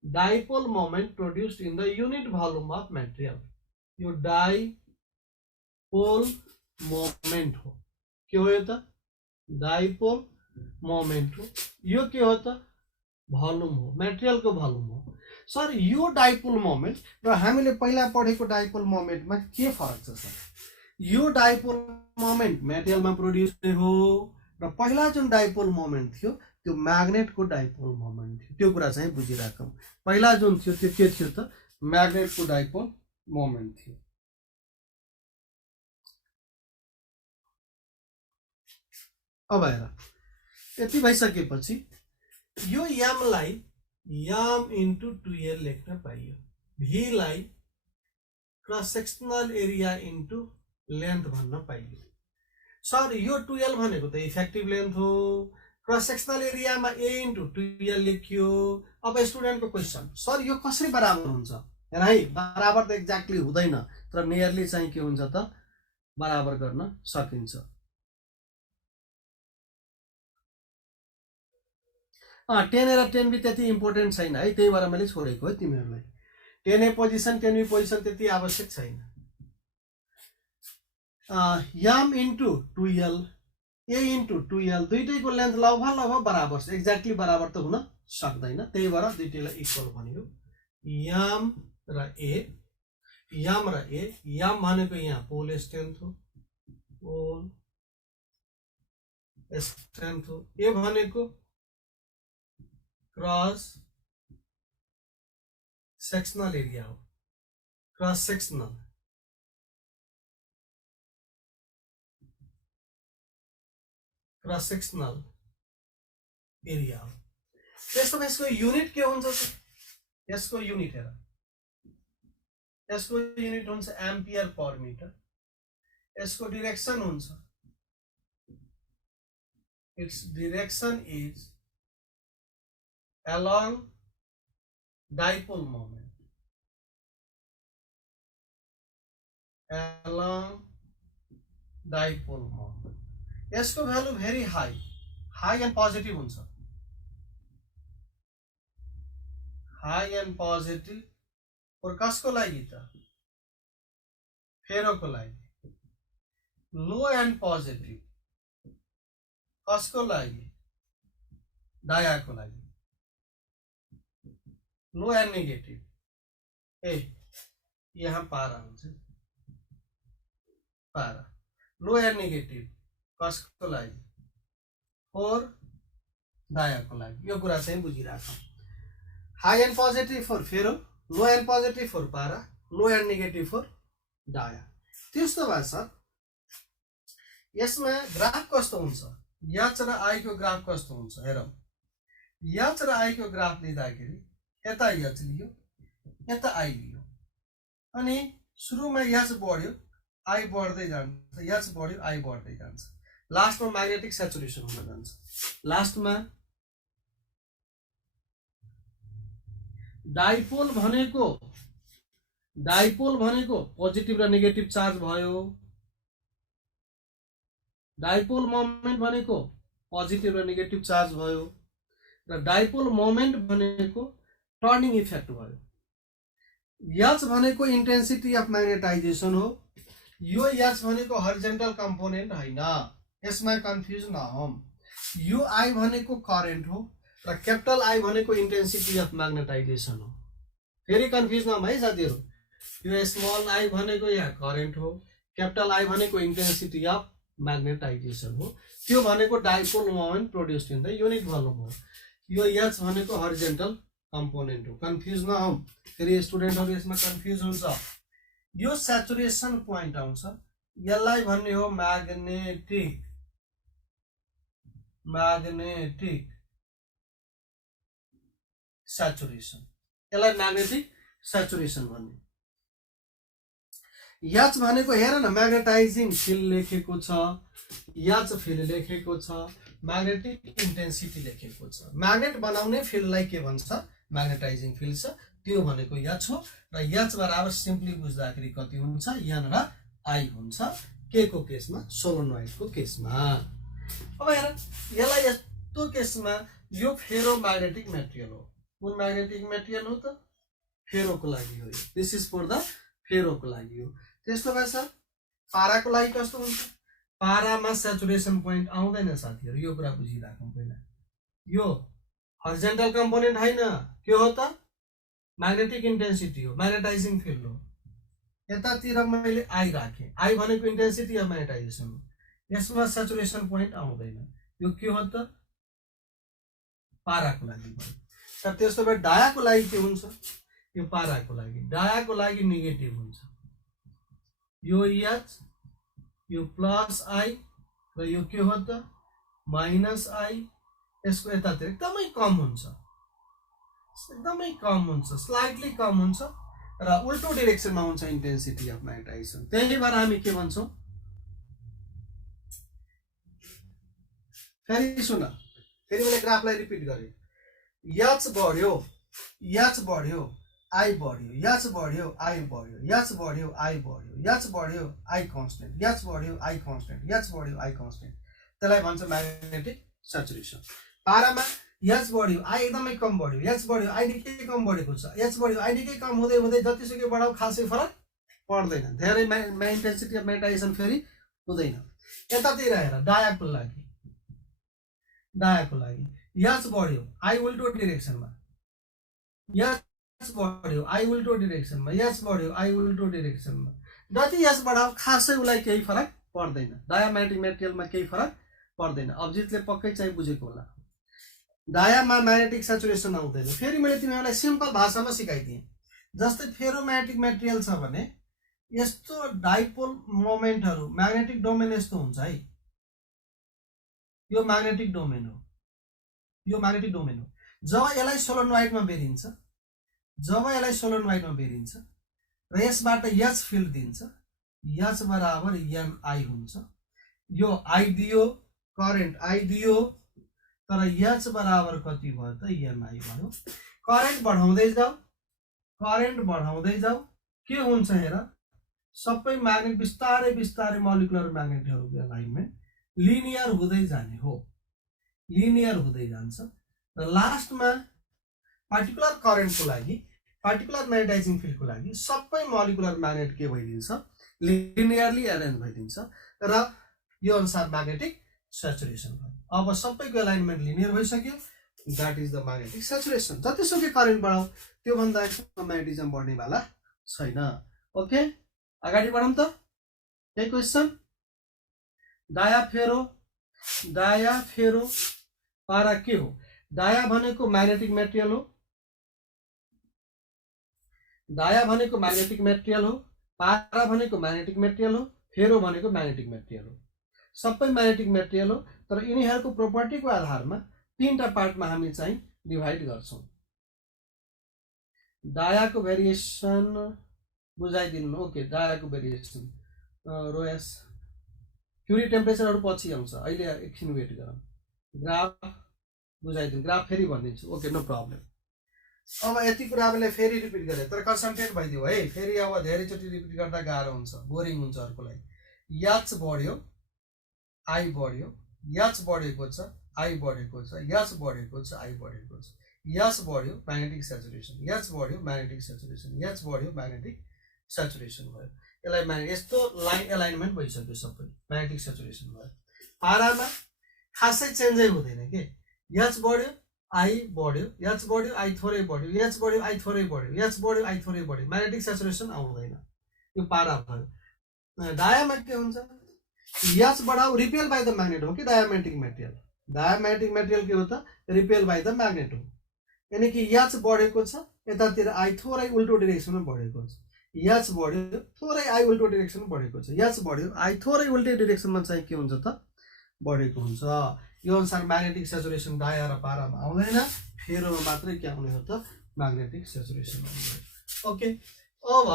dipole moment produced in the unit volume of material, यो डाइपोल मोमेन्ट हो। के हो यो त, डाइपोल मोमेन्ट हो। यो के हो त, भल्युम हो, मेटेरियलको भल्युम हो। सर यो डाइपोल मोमेन्ट र हामीले पहिला पढेको डाइपोल मोमेन्टमा के फरक छ सर? यो डाइपोल मोमेन्ट मेटेरियलमा प्रोड्युस हो, र पहिला जुन डाइपोल मोमेन्ट थियो त्यो म्याग्नेटको डाइपोल मोमेन्ट थियो, त्यो कुरा चाहिँ बुझिराखौँ। पहिला जुन थियो त्यो के थियो त, म्याग्नेटको डाइपोल मोमेन्ट थियो। अब हेर, यति भइसकेपछि यो एमलाई एम इन्टु 2l लेख्न पाइयो, भीलाई cross sectional area into length भन्न पाइयो। सर यो 2l भनेको त इफेक्टिभ लेन्थ हो, क्रस सेक्सनल एरियामा a इन्टु 2l लेखियो। अब स्टुडेन्टको क्वेसन, सर यो कसरी बराबर हुन्छ? हेर है, बराबर त एक्ज्याक्टली हुँदैन, तर नियरली चाहिँ के हुन्छ त, बराबर गर्न सकिन्छ। 10a र 10b त्यति इम्पोर्टेन्ट छैन है, त्यही भएर मैले छोडेको है तिमीहरूलाई। 10a पोजिसन 10b पोजिसन त्यति आवश्यक छैन। m into 2l a into 2l दुईटैको लेन्थ लगभग बराबर छ, एक्ज्याक्टली बराबर त हुन सक्दैन, त्यही भएर दुईटैलाई इक्वल भन्यो। m र a, m भनेको यहाँ पोल स्ट्रेन्थ हो, पोल स्ट्रेन्थ हो, a भनेको क्रस सेक्सनल एरिया हो, क्रस सेक्सनल एरिया हो। त्यसो यसको युनिट के हुन्छ त? यसको युनिट हेर, यसको युनिट हुन्छ एम्पियर पर मिटर। यसको डिरेक्सन हुन्छ, it's direction is along dipole moment, along dipole moment। यसको value very high and positive हुन्छ, हाई एन्ड पोजिटिभ। और कसको लागि त? फेरोको लागि। लो एन्ड पोजिटिभ कसको लागि? डायाको लागि। लो एन्ड नेगेटिभ, यहाँ पारा हुन्छ, पारा। लो एन्ड नेगेटिभ कसको लागि? फोर डायाको लागि। यो कुरा चाहिँ बुझिराखौँ। High and positive for ferro, low and positive for para, low and negative for dia. त्यस्तो भए सर यसमा ग्राफ कस्तो हुन्छ? एच र आई को ग्राफ कस्तो हुन्छ हेरौँ। एच र आई को ग्राफ लिँदाखेरि यता एच लियो, यता आई लियो, अनि सुरुमा एच बढ्यो, आई बढ्दै जान्छ, एच बढ्यो, आई बढ्दै जान्छ, लास्टमा म्याग्नेटिक सेचुरेसन हुन जान्छ। लास्टमा डाइपोल भनेको पोजिटिभ र नेगेटिभ चार्ज भयो, डाइपोल मोमेन्ट भनेको पोजिटिभ र नेगेटिभ चार्ज भयो, र डाइपोल मोमेन्ट भनेको टर्निङ इफेक्ट भयो। एच भनेको इन्टेन्सिटी अफ म्याग्नेटाइजेसन हो, यो एच भनेको हरिजेन्टल कम्पोनेन्ट हैन, यसमा कन्फ्युज नहौं। यो आई भनेको करेन्ट हो र क्यापिटल आई भनेको इन्टेन्सिटी अफ म्याग्नेटाइजेसन हो। फेरि कन्फ्युज नभए है साथीहरु, यो स्मल आई भनेको यहाँ करेन्ट हो, क्यापिटल आई भनेको इन्टेन्सिटी अफ म्याग्नेटाइजेसन हो। त्यो भनेको डाइपोल मोमेन्ट प्रोड्युस हुन्छ, युनिट भोल्युम हो। यो एच भनेको हरिजेन्टल कम्पोनेन्ट हो, कन्फ्युज नहौं। फेरि स्टुडेन्टहरु यसमा कन्फ्युज हुन्छ। यो सैचुरेशन पोइन्ट आउँछ, यसलाई भन्ने हो म्याग्नेटिक सैचुरेसन, यसलाई म्याग्नेटिक सैचुरेसन भन्ने। एच भनेको हेर न, म्याग्नेटाइजिङ फिल्ड लेखेको छ, एच फिल्ड लेखेको छ, म्याग्नेटिक इन्टेन्सिटी लेखेको छ। म्याग्नेट बनाउने फिल्डलाई के भन्छ? म्याग्नेटाइजिङ फिल्ड छ, त्यो भनेको एच हो। र एच बराबर सिम्पली बुझ्दाखेरि कति हुन्छ? एन र आई हुन्छ, के को केसमा? सोलोनोइडको केसमा। अब हेर, यसलाई यस्तो केसमा यो फेरो म्याग्नेटिक मेटेरियल हो। कुन म्याग्नेटिक मेटेरियल हो त? फेरोको लागि हो। दिस इज फर द फेरोको लागि हो। त्यस्तो भएछ पाराको लागि कस्तो हुन्छ? पारामा सैचुरेसन पोइन्ट आउँदैन साथीहरु, यो कुरा बुझिराखौँ पहिला। यो हरिजेन्टल कम्पोनेन्ट हैन, के हो त? म्याग्नेटिक इन्टेन्सिटी हो, म्याग्नेटाइजिङ फिल्ड हो। यतातिर मैले आई राखे, आई भनेको इन्टेन्सिटी अफ म्याग्नेटाइजेसन हो। यसमा सैचुरेसन पोइन्ट आउँदैन। यो के हो त पाराको लागि भयो। तर त्यसो भए डायाको लागि के हुन्छ, यो पाराको लागि डायाको लागि नेगेटिभ हुन्छ, यो एच यो प्लस आई र यो के हो त माइनस आई, यसको यतातिर एकदमै कम हुन्छ, एकदमै कम हुन्छ, स्लाइटली कम हुन्छ र उल्टो डिरेक्सनमा हुन्छ इन्टेन्सिटी अफ म्याग्नेटाइजेसन। त्यही भएर हामी के भन्छौँ, फेरि सुन, फेरि मैले ग्राफलाई रिपिट गरेँ, एच बढ्यो, एच बढ्यो, आई बढ्यो, एच बढ्यो, आई बढ्यो, एच बढ्यो, आई बढ्यो, एच बढ्यो, आई कन्स्टेन्ट, एच बढ्यो, आई कन्स्टेन्ट, एच बढ्यो, आई कन्स्टेन्ट, त्यसलाई भन्छ म्याग्नेटिक स्याचुरेसन। पारामा एच बढ्यो, आई एकदमै कम बढ्यो, एच बढ्यो, आई निकै कम बढेको छ, एच बढ्यो, आई निकै कम हुँदै हुँदै जतिसुकै बढाउ खासै फरक पर्दैन, धेरै इन्टेन्सिटी अफ म्याग्नेटाइजेसन फेरि हुँदैन। यतातिर हेर, डायाको लागि, डायाको लागि एच बढ्यो, आई उल्टो डिरेक्सनमा, एच बढ्यो, आई उल्टो डिरेक्सनमा, एच बढ्यो, आई उल्टो डिरेक्सनमा, जति एच बढाउ खासै उसलाई केही फरक पर्दैन, डायाम्याग्नेटिक मेटेरियलमा केही फरक पर्दैन। अभिजितले पक्कै चाहिँ बुझेको होला, डायामा म्याग्नेटिक स्याचुरेसन आउँदैन। फेरि मैले तिमीहरूलाई सिम्पल भाषामा सिकाइदिएँ, जस्तै फेरोम्याग्नेटिक मेटेरियल छ भने यस्तो डाइपोल मोमेन्टहरू, म्याग्नेटिक डोमेन यस्तो हुन्छ है, यो म्याग्नेटिक डोमेन हो, यो म्याग्नेटिक डोमेन हो। जब यसलाई सोलेनोइडमा बेरिन्छ, जब यसलाई सोलेनोइडमा बेरिन्छ र यसबाट एच फिल्ड दिन्छ, एच बराबर एनआई हुन्छ, यो आई दियो, करेन्ट आई दियो, तर एच बराबर कति भयो त एनआई भयो। करेन्ट बढाउँदै जाऊ, करेन्ट बढाउँदै जाऊ, के हुन्छ हेर, सबै म्याग्नेट बिस्तारै बिस्तारै मोलिकुलर म्याग्नेटहरूको एलाइनमेन्ट लिनियर हुँदै जाने हो, लिनियर हुँदै जान्छ र लास्टमा पार्टिकुलर करेन्टको लागि, पार्टिकुलर म्याग्नेटाइजिङ फिल्डको लागि सबै मोलिकुलर म्याग्नेट के भइदिन्छ, लिनियरली एरेन्ज भइदिन्छ र यो अनुसार म्याग्नेटिक स्याचुरेसन भयो। अब सबैको एलाइनमेन्ट लिनियर भइसक्यो, that is the magnetic saturation. जतिसुकै करेन्ट बढाऊ त्योभन्दा म्याग्नेटिजम बढ्नेवाला छैन। ओके, अगाडि बढौँ त। यही क्वेसन, डाया फेरो, डाया फेरो पारा के हो, डाया भनेको म्याग्नेटिक मेटेरियल हो, डाया भनेको म्याग्नेटिक मेटेरियल हो, पारा भनेको म्याग्नेटिक मेटेरियल हो, फेरो भनेको म्याग्नेटिक मेटेरियल हो, सबै म्याग्नेटिक मेटेरियल हो। तर यिनीहरूको प्रोपर्टीको आधारमा तीनटा पार्टमा हामी चाहिँ डिभाइड गर्छौँ। डायाको भेरिएसन बुझाइदिनु। ओके, डायाको भेरिएसन रोएस क्युरी टेम्परेचरहरू पछि आउँछ, अहिले एकछिन वेट गरौँ। ग्राफ बुझाइदिनु, ग्राफ फेरि भनिदिन्छु। Okay, no problem. अब यति कुरा मैले फेरि रिपिट गरेँ, तर कन्सन्ट्रेट भइदियो है, फेरि अब धेरैचोटि रिपिट गर्दा गाह्रो हुन्छ, बोरिङ हुन्छ अर्कोलाई। एच बढ्यो, आई बढ्यो, एच बढेको छ, आई बढेको छ, एच बढेको छ, आई बढेको छ, एच बढ्यो म्याग्नेटिक स्याचुरेसन, एच बढ्यो म्याग्नेटिक स्याचुरेसन, एच बढ्यो म्याग्नेटिक स्याचुरेसन भयो। यसलाई यस्तो लाइन एलाइनमेन्ट भइसक्यो, सबै म्याग्नेटिक स्याचुरेसन भयो। पारामा खासै चेन्जै हुँदैन के, एच बढ्यो, आई बढ्यो, एच बढ्यो, आई थोरै बढ्यो, एच बढ्यो, आई थोरै बढ्यो, एच बढ्यो, आई थोरै बढ्यो, म्याग्नेटिक स्याचुरेसन आउँदैन, यो पारा भयो। डायामा के हुन्छ, एच बढाऊ, रिपेल बाई द म्याग्नेट हो कि डायाम्याग्नेटिक मेटेरियल, डायाम्याग्नेटिक मेटेरियल के हो त रिपेल बाई द म्याग्नेट हो, यानी कि एच बढेको छ, यतातिर आई थोरै उल्टो डिरेक्सनमा बढेको छ, एच बढ्यो थोरै आई उल्टो डिरेक्सनमा बढेको छ, एच बढ्यो आई थोरै उल्टो डिरेक्सनमा चाहिँ के हुन्छ त बढेको हुन्छ। यो अनुसार म्याग्नेटिक स्याचुरेसन डाया र पारामा आउँदैन, फेरोमा मात्रै के आउने हो त म्याग्नेटिक स्याचुरेसन आउँदैन। ओके, अब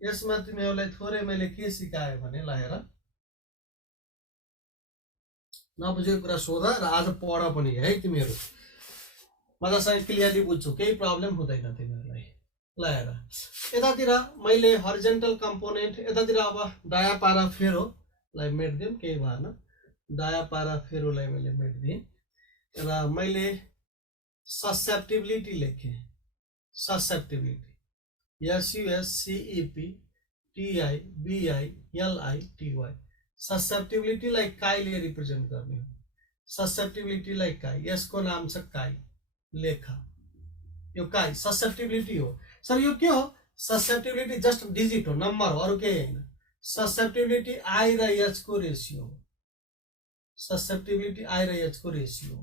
यसमा तिमीहरूलाई थोरै मैले के सिकाएँ भने लाएर नबुझेको कुरा सोध र आज पढ पनि है तिमीहरू, मजासँग क्लियरली बुझ्छौ, केही प्रब्लम हुँदैन तिमीहरूलाई। ल हेर, यतातिर मैले हरिजेन्टल कम्पोनेन्ट, यतातिर अब डाया पारा फेरोलाई मेटिदिउँ, केही भएन, डाया पारा फेरोलाई मैले मेटिदिएँ र मैले ससेप्टिबिलिटी लेखेँ, ससेप्टिबिलिटी SUSCEP TIBILITY, ससेप्टिबिलिटीलाई काईले रिप्रेजेन्ट गर्ने हो, ससेप्टिबिलिटीलाई काई, यसको नाम छ काई, लेख, यो काई ससेप्टिबिलिटी हो। सर यो के हो, ससेप्टिबिलिटी जस्ट डिजिट हो, नम्बर हो, अरू केही होइन। ससेप्टिबिलिटी आई र एच को रेसियो हो, ससेप्टिबिलिटी आई र एच को रेशियो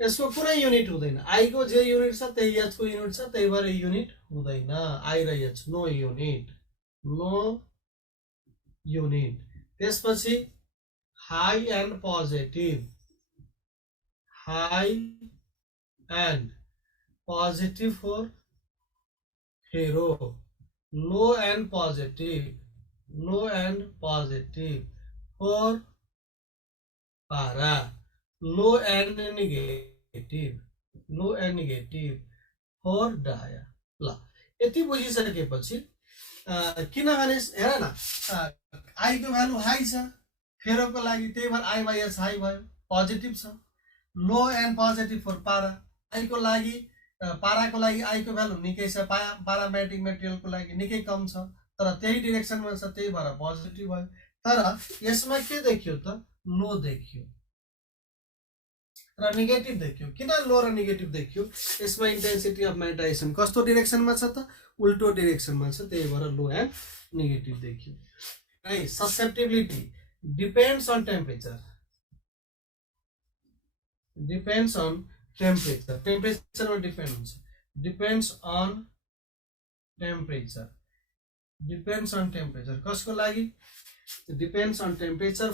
यसको कुनै युनिट हुँदैन आई को जे युनिट छ त्यही एच को युनिट छ त्यही भएर युनिट हुँदैन आई र एच नो युनिट त्यसपछि high and positive for ferro low and positive for para low and negative for dia ल यति बुझिसकेपछि किनभने हेर न आई को भ्यालु हाई छ फेरोको लागि त्यही भएर आई बाई एच हाई भयो पोजिटिभ छ लो एन्ड पोजिटिभ फर पारा आई को लागि पाराको लागि आई को भ्यालु निकै छ पारामेट्रिक मेटेरियलको लागि निकै कम छ तर त्यही डिरेक्सनमा छ त्यही भएर पोजिटिभ भयो तर यसमा के देखियो त लो देखियो र नेगेटिभ देखियो किन लो र नेगेटिभ देखियो यसमा इन्टेन्सिटी अफ म्याग्नेटाइजेसन कस्तो डिरेक्सनमा छ त उल्टो डिरेक्सनमा छ त्यही भएर लो एन्ड नेगेटिभ देखियो है ससेप्टिबिलिटी डिपेन्ड्स अन टेम्परेचर टेम्परेचरमा डिपेन्ड हुन्छ डिपेन्ड्स अन टेम्परेचर कसको लागि depends on temperature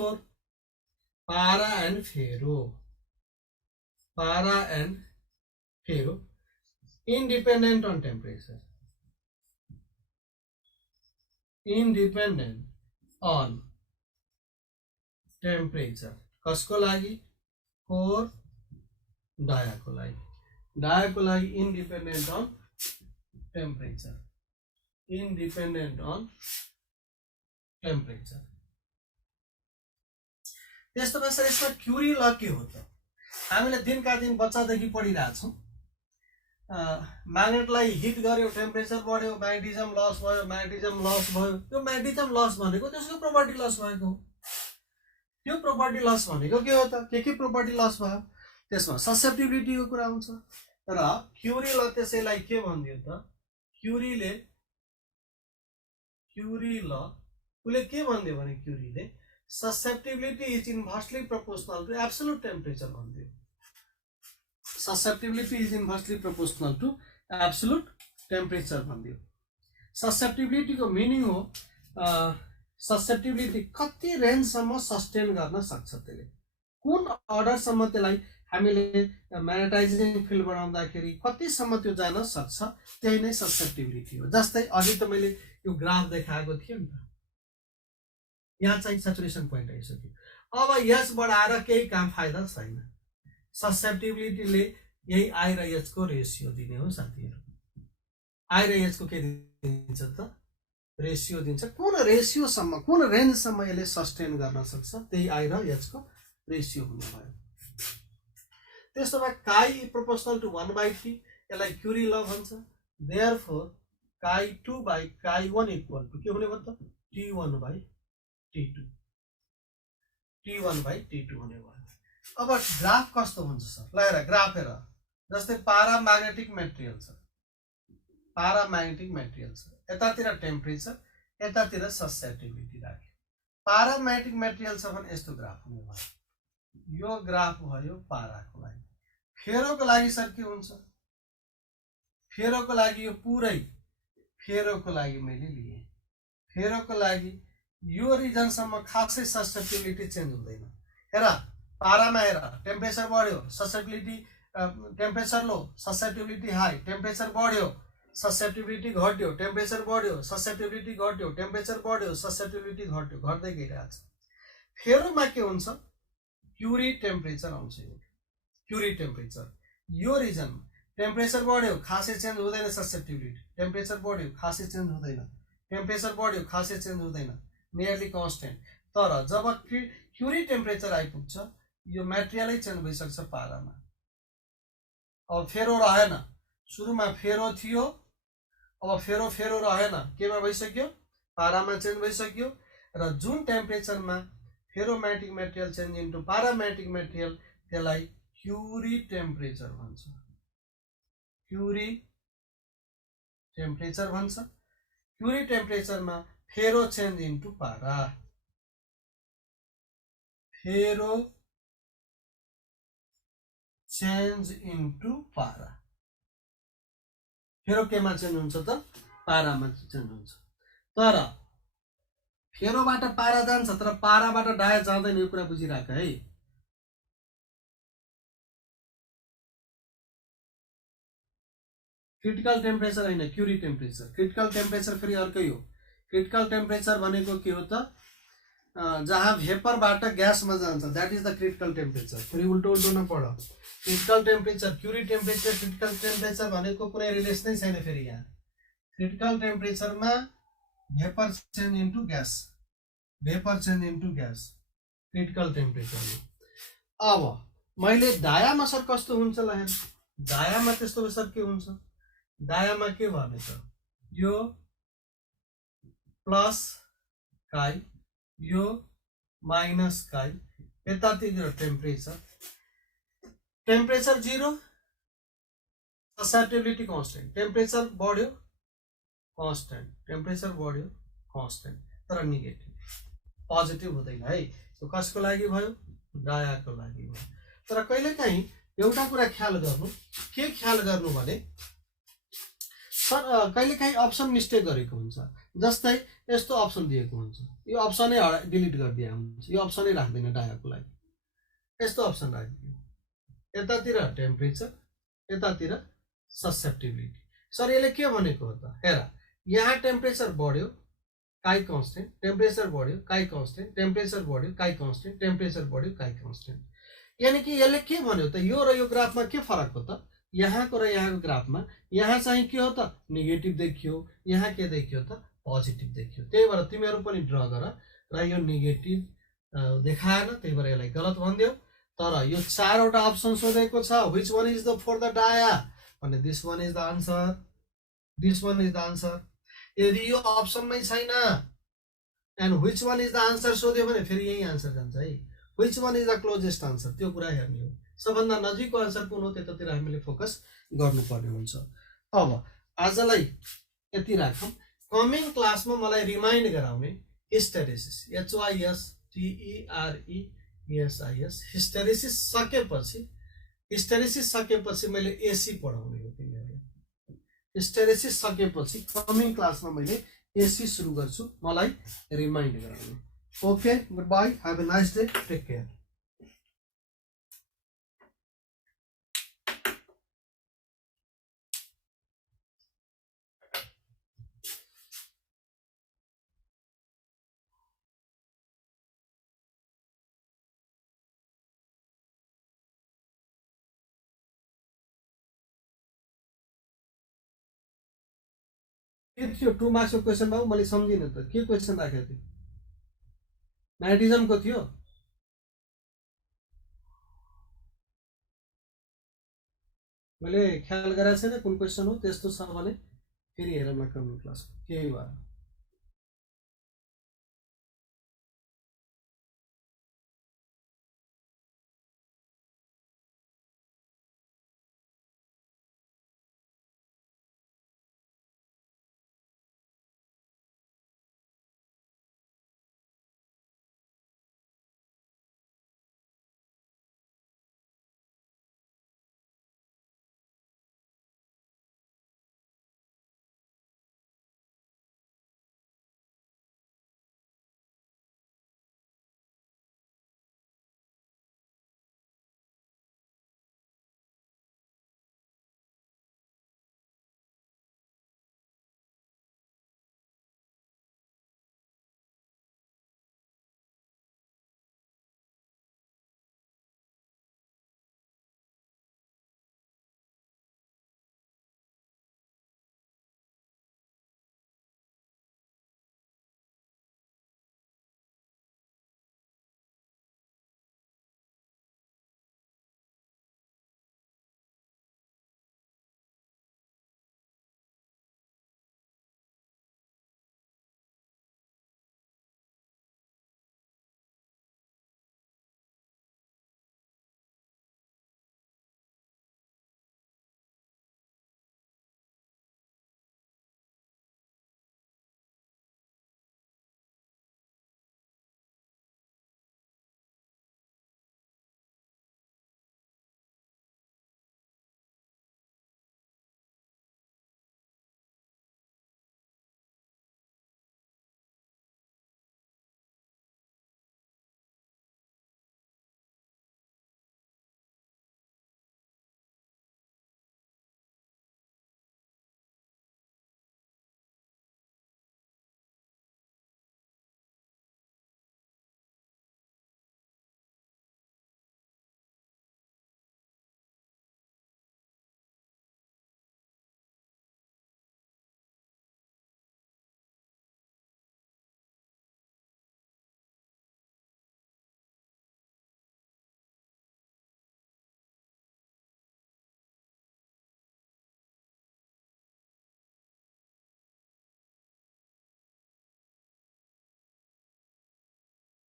for para and ferro independent on temperature कसको लागि for डायाको लागि independent on temperature त्यस्तो भए सर यसमा क्युरी ल के हो त हामीले दिनका दिन बच्चादेखि पढिरहेछौँ म्याग्नेटलाई हिट गर्यो टेम्परेचर बढ्यो म्याग्नेटिजम लस भयो त्यो म्याग्नेटिजम लस भनेको त्यसको प्रोपर्टी लस भएको हो त्यो प्रोपर्टी लस भनेको के हो त के प्रोपर्टी लस भयो त्यसमा ससेप्टिबिलिटीको कुरा आउँछ र क्युरी ल त्यसैलाई के भनिदियो त क्युरी ल उले के भनिदियो भने क्युरीले susceptibility is inversely proportional to absolute temperature भन्दियो susceptibility is inversely proportional to absolute temperature भन्दियो susceptibility को मिनिङ हो susceptibility कति रेन्ज सम्म सस्टेन गर्न सक्छ त्यसले कुन अर्डर सम्म त्यसलाई हामीले म्याग्नेटाइजिङ फिल्ड बनाउँदाखेरि कति सम्म त्यो जान सक्छ त्यही नै susceptibility हो जस्तै अघि त मैले यो ग्राफ देखाएको थिएँ नि त यहाँ चाहिँ सैचुरेसन पोइन्ट आइसक्यो अब यस बढाएर केही काम फाइदा छैन ससेप्टिबिलिटीले यही आई र एच को रेशियो दिने हो साथीहरु आई र एच को के दिन्छ त रेशियो दिन्छ कुन रेशियो सम्म कुन रेन्ज सम्म यसले सस्टेन गर्न सक्छ त्यही आई र एच को रेशियो हुने भयो त्यसो भए काई प्रोपोर्शनल टु 1/t यसलाई क्युरी ल भन्छ देयरफोर काई 2/काई 1 इक्वल टु के हुने भयो त T1/T2 हुने भयो अब ग्राफ कस्तो हुन्छ सर ल हेर ग्राफ हेर जस्तै पाराम्याग्नेटिक मेटेरियल छ यतातिर टेम्परेचर यतातिर ससेप्टिबिलिटी राख्यो पाराम्याग्नेटिक मेटेरियल छ भने यस्तो ग्राफ हुने भयो यो ग्राफ भयो पाराको लागि फेरोको लागि सर के हुन्छ फेरोको लागि यो पुरै फेरोको लागि मैले लिए फेरोको लागि यो रिजन सम्म खासै ससेप्टिबिलिटी चेन्ज हुँदैन हेर पारामा हेर टेम्परेचर बढ्यो susceptibility temperature low susceptibility high temperature बढ्यो ससेप्टिबिलिटी घट्यो टेम्परेचर बढ्यो ससेप्टिबिलिटी घट्यो टेम्परेचर बढ्यो ससेप्टिबिलिटी घट्यो घट्दै गइरहेछ फेरोमा के हुन्छ क्युरी टेम्परेचर आउँछ क्युरी टेम्परेचर यो रिजन टेम्परेचर बढ्यो खासै चेन्ज हुँदैन ससेप्टिबिलिटी टेम्परेचर बढ्यो खासै चेन्ज हुँदैन टेम्परेचर बढ्यो खासै चेन्ज हुँदैन नियरली कन्स्टेन्ट तर जब क्युरी टेम्परेचर आइपुग्छ यो मेटेरियलै चेन्ज भइसक्छ पारामा अब फेरो रहेन सुरुमा फेरो थियो अब फेरो रहेन केमा भइसक्यो पारामा चेन्ज भइसक्यो र जुन टेम्परेचरमा फेरोम्याग्नेटिक मेटेरियल चेन्ज इन्टु पाराम्याग्नेटिक मेटेरियल त्यसलाई क्युरी टेम्परेचर भन्छ क्युरी टेम्परेचरमा फेरो चेन्ज इन्टु पारा फेरो चेन्ज इन्टु पारा। फेरो केमा चेन्ज हुन्छ त? पारामा चेन्ज हुन्छ। तर फेरोबाट पारा जान्छ, तर पाराबाट डाया जाँदैन, यो कुरा बुझिराख है। क्रिटिकल टेम्परेचर होइन, क्युरी टेम्परेचर। क्रिटिकल टेम्परेचर फेरि अर्कै हो। क्रिटिकल टेम्परेचर भनेको के हो त? जहाँ भेपरबाट ग्यासमा जान्छ, that is the critical temperature. फेरि उल्टो उल्टो नपढ। Critical temperature, curie temperature, critical temperature भनेको कुनै रिलेसनै छैन। फेरि यहाँ क्रिटिकल टेम्परेचरमा vapour change into gas, vapour change into gas critical temperature. अब मैले डायामा सर कस्तो हुन्छ ल हेर्नु। डायामा त्यस्तो सर के हुन्छ? डायामा के भने त यो प्लस काई, यो माइनस काई, यतातिर temperature, temperature 0, susceptibility constant. Temperature बढ्यो कांस्टेंट, टेम्परेचर बढ्यो कांस्टेंट, तर नेगेटिभ, पोजिटिभ हुँदैन है। यो कसको लागि भयो? डायाको लागि भयो। तर कहिलेकाहीँ एउटा कुरा ख्याल गर्नु, के ख्याल गर्नु भने सर कहिलेकाहीँ अप्सन मिस्टेक गरेको हुन्छ। जस्तै यस्तो अप्सन दिएको हुन्छ, यो अप्सनै डिलिट गरिदिया हुन्छ, यो अप्सनै राख्दैन डायाको लागि, यस्तो अप्सन राखिदियो, यतातिर टेम्परेचर, यतातिर ससेप्टिबिलिटी। सर यसले के भनेको हो त? हेर, यहाँ टेम्परेचर बढ्यो काई कांस्टेंट, टेम्परेचर बढ्यो काई कांस्टेंट, टेम्परेचर बढ्यो काई कांस्टेंट, टेम्परेचर बढ्यो काई कांस्टेंट। यानी कि यसले के भन्यो त? यो र यो ग्राफमा के फरक हो त? यहाँको र यहाँको ग्राफमा यहाँ चाहिँ के हो त? नेगेटिभ देखियो, यहाँ के देखियो त? पोजिटिभ देखियो। त्यही भएर तिमीहरू पनि ड्र गर र यो नेगेटिभ देखाएन, त्यही भएर यसलाई गलत भनिदेऊ। तर यो 4वटा अप्सन सोधेको छ, which one is the for the dia भने this one is the answer, this one is the answer. यदि यो अप्सनमै छैन and which one is the answer सोध्यो भने फेरि यही आन्सर जान्छ है। Which one is the closest answer, त्यो कुरा हेर्ने हो। सबभन्दा नजिकको आन्सर कुन हो त्यतातिर हामीले फोकस गर्नुपर्ने हुन्छ। अब आजलाई यति राखौँ। कमिङ क्लासमा मलाई रिमाइन्ड गराउने हिस्टेरिसिस, HYSTERESIS, हिस्टेरिसिस सकेपछि मैले एसी पढाउने हो तिमीहरू। हिस्टेरिसिस सकेपछि कमिङ क्लासमा मैले एसी सुरु गर्छु, मलाई रिमाइन्ड गराउने। Okay, goodbye, have a nice day, take care. के थियो 2 मार्क्सको क्वेसन बाबु? मैले सम्झिनँ त, के क्वेसन राखेको थियो? नाइट्रिजमको थियो। मैले ख्याल गरेको छैन कुन क्वेसन हो। त्यस्तो छ भने फेरि हेरौँ न कमिङ क्लासमा, केही भयो।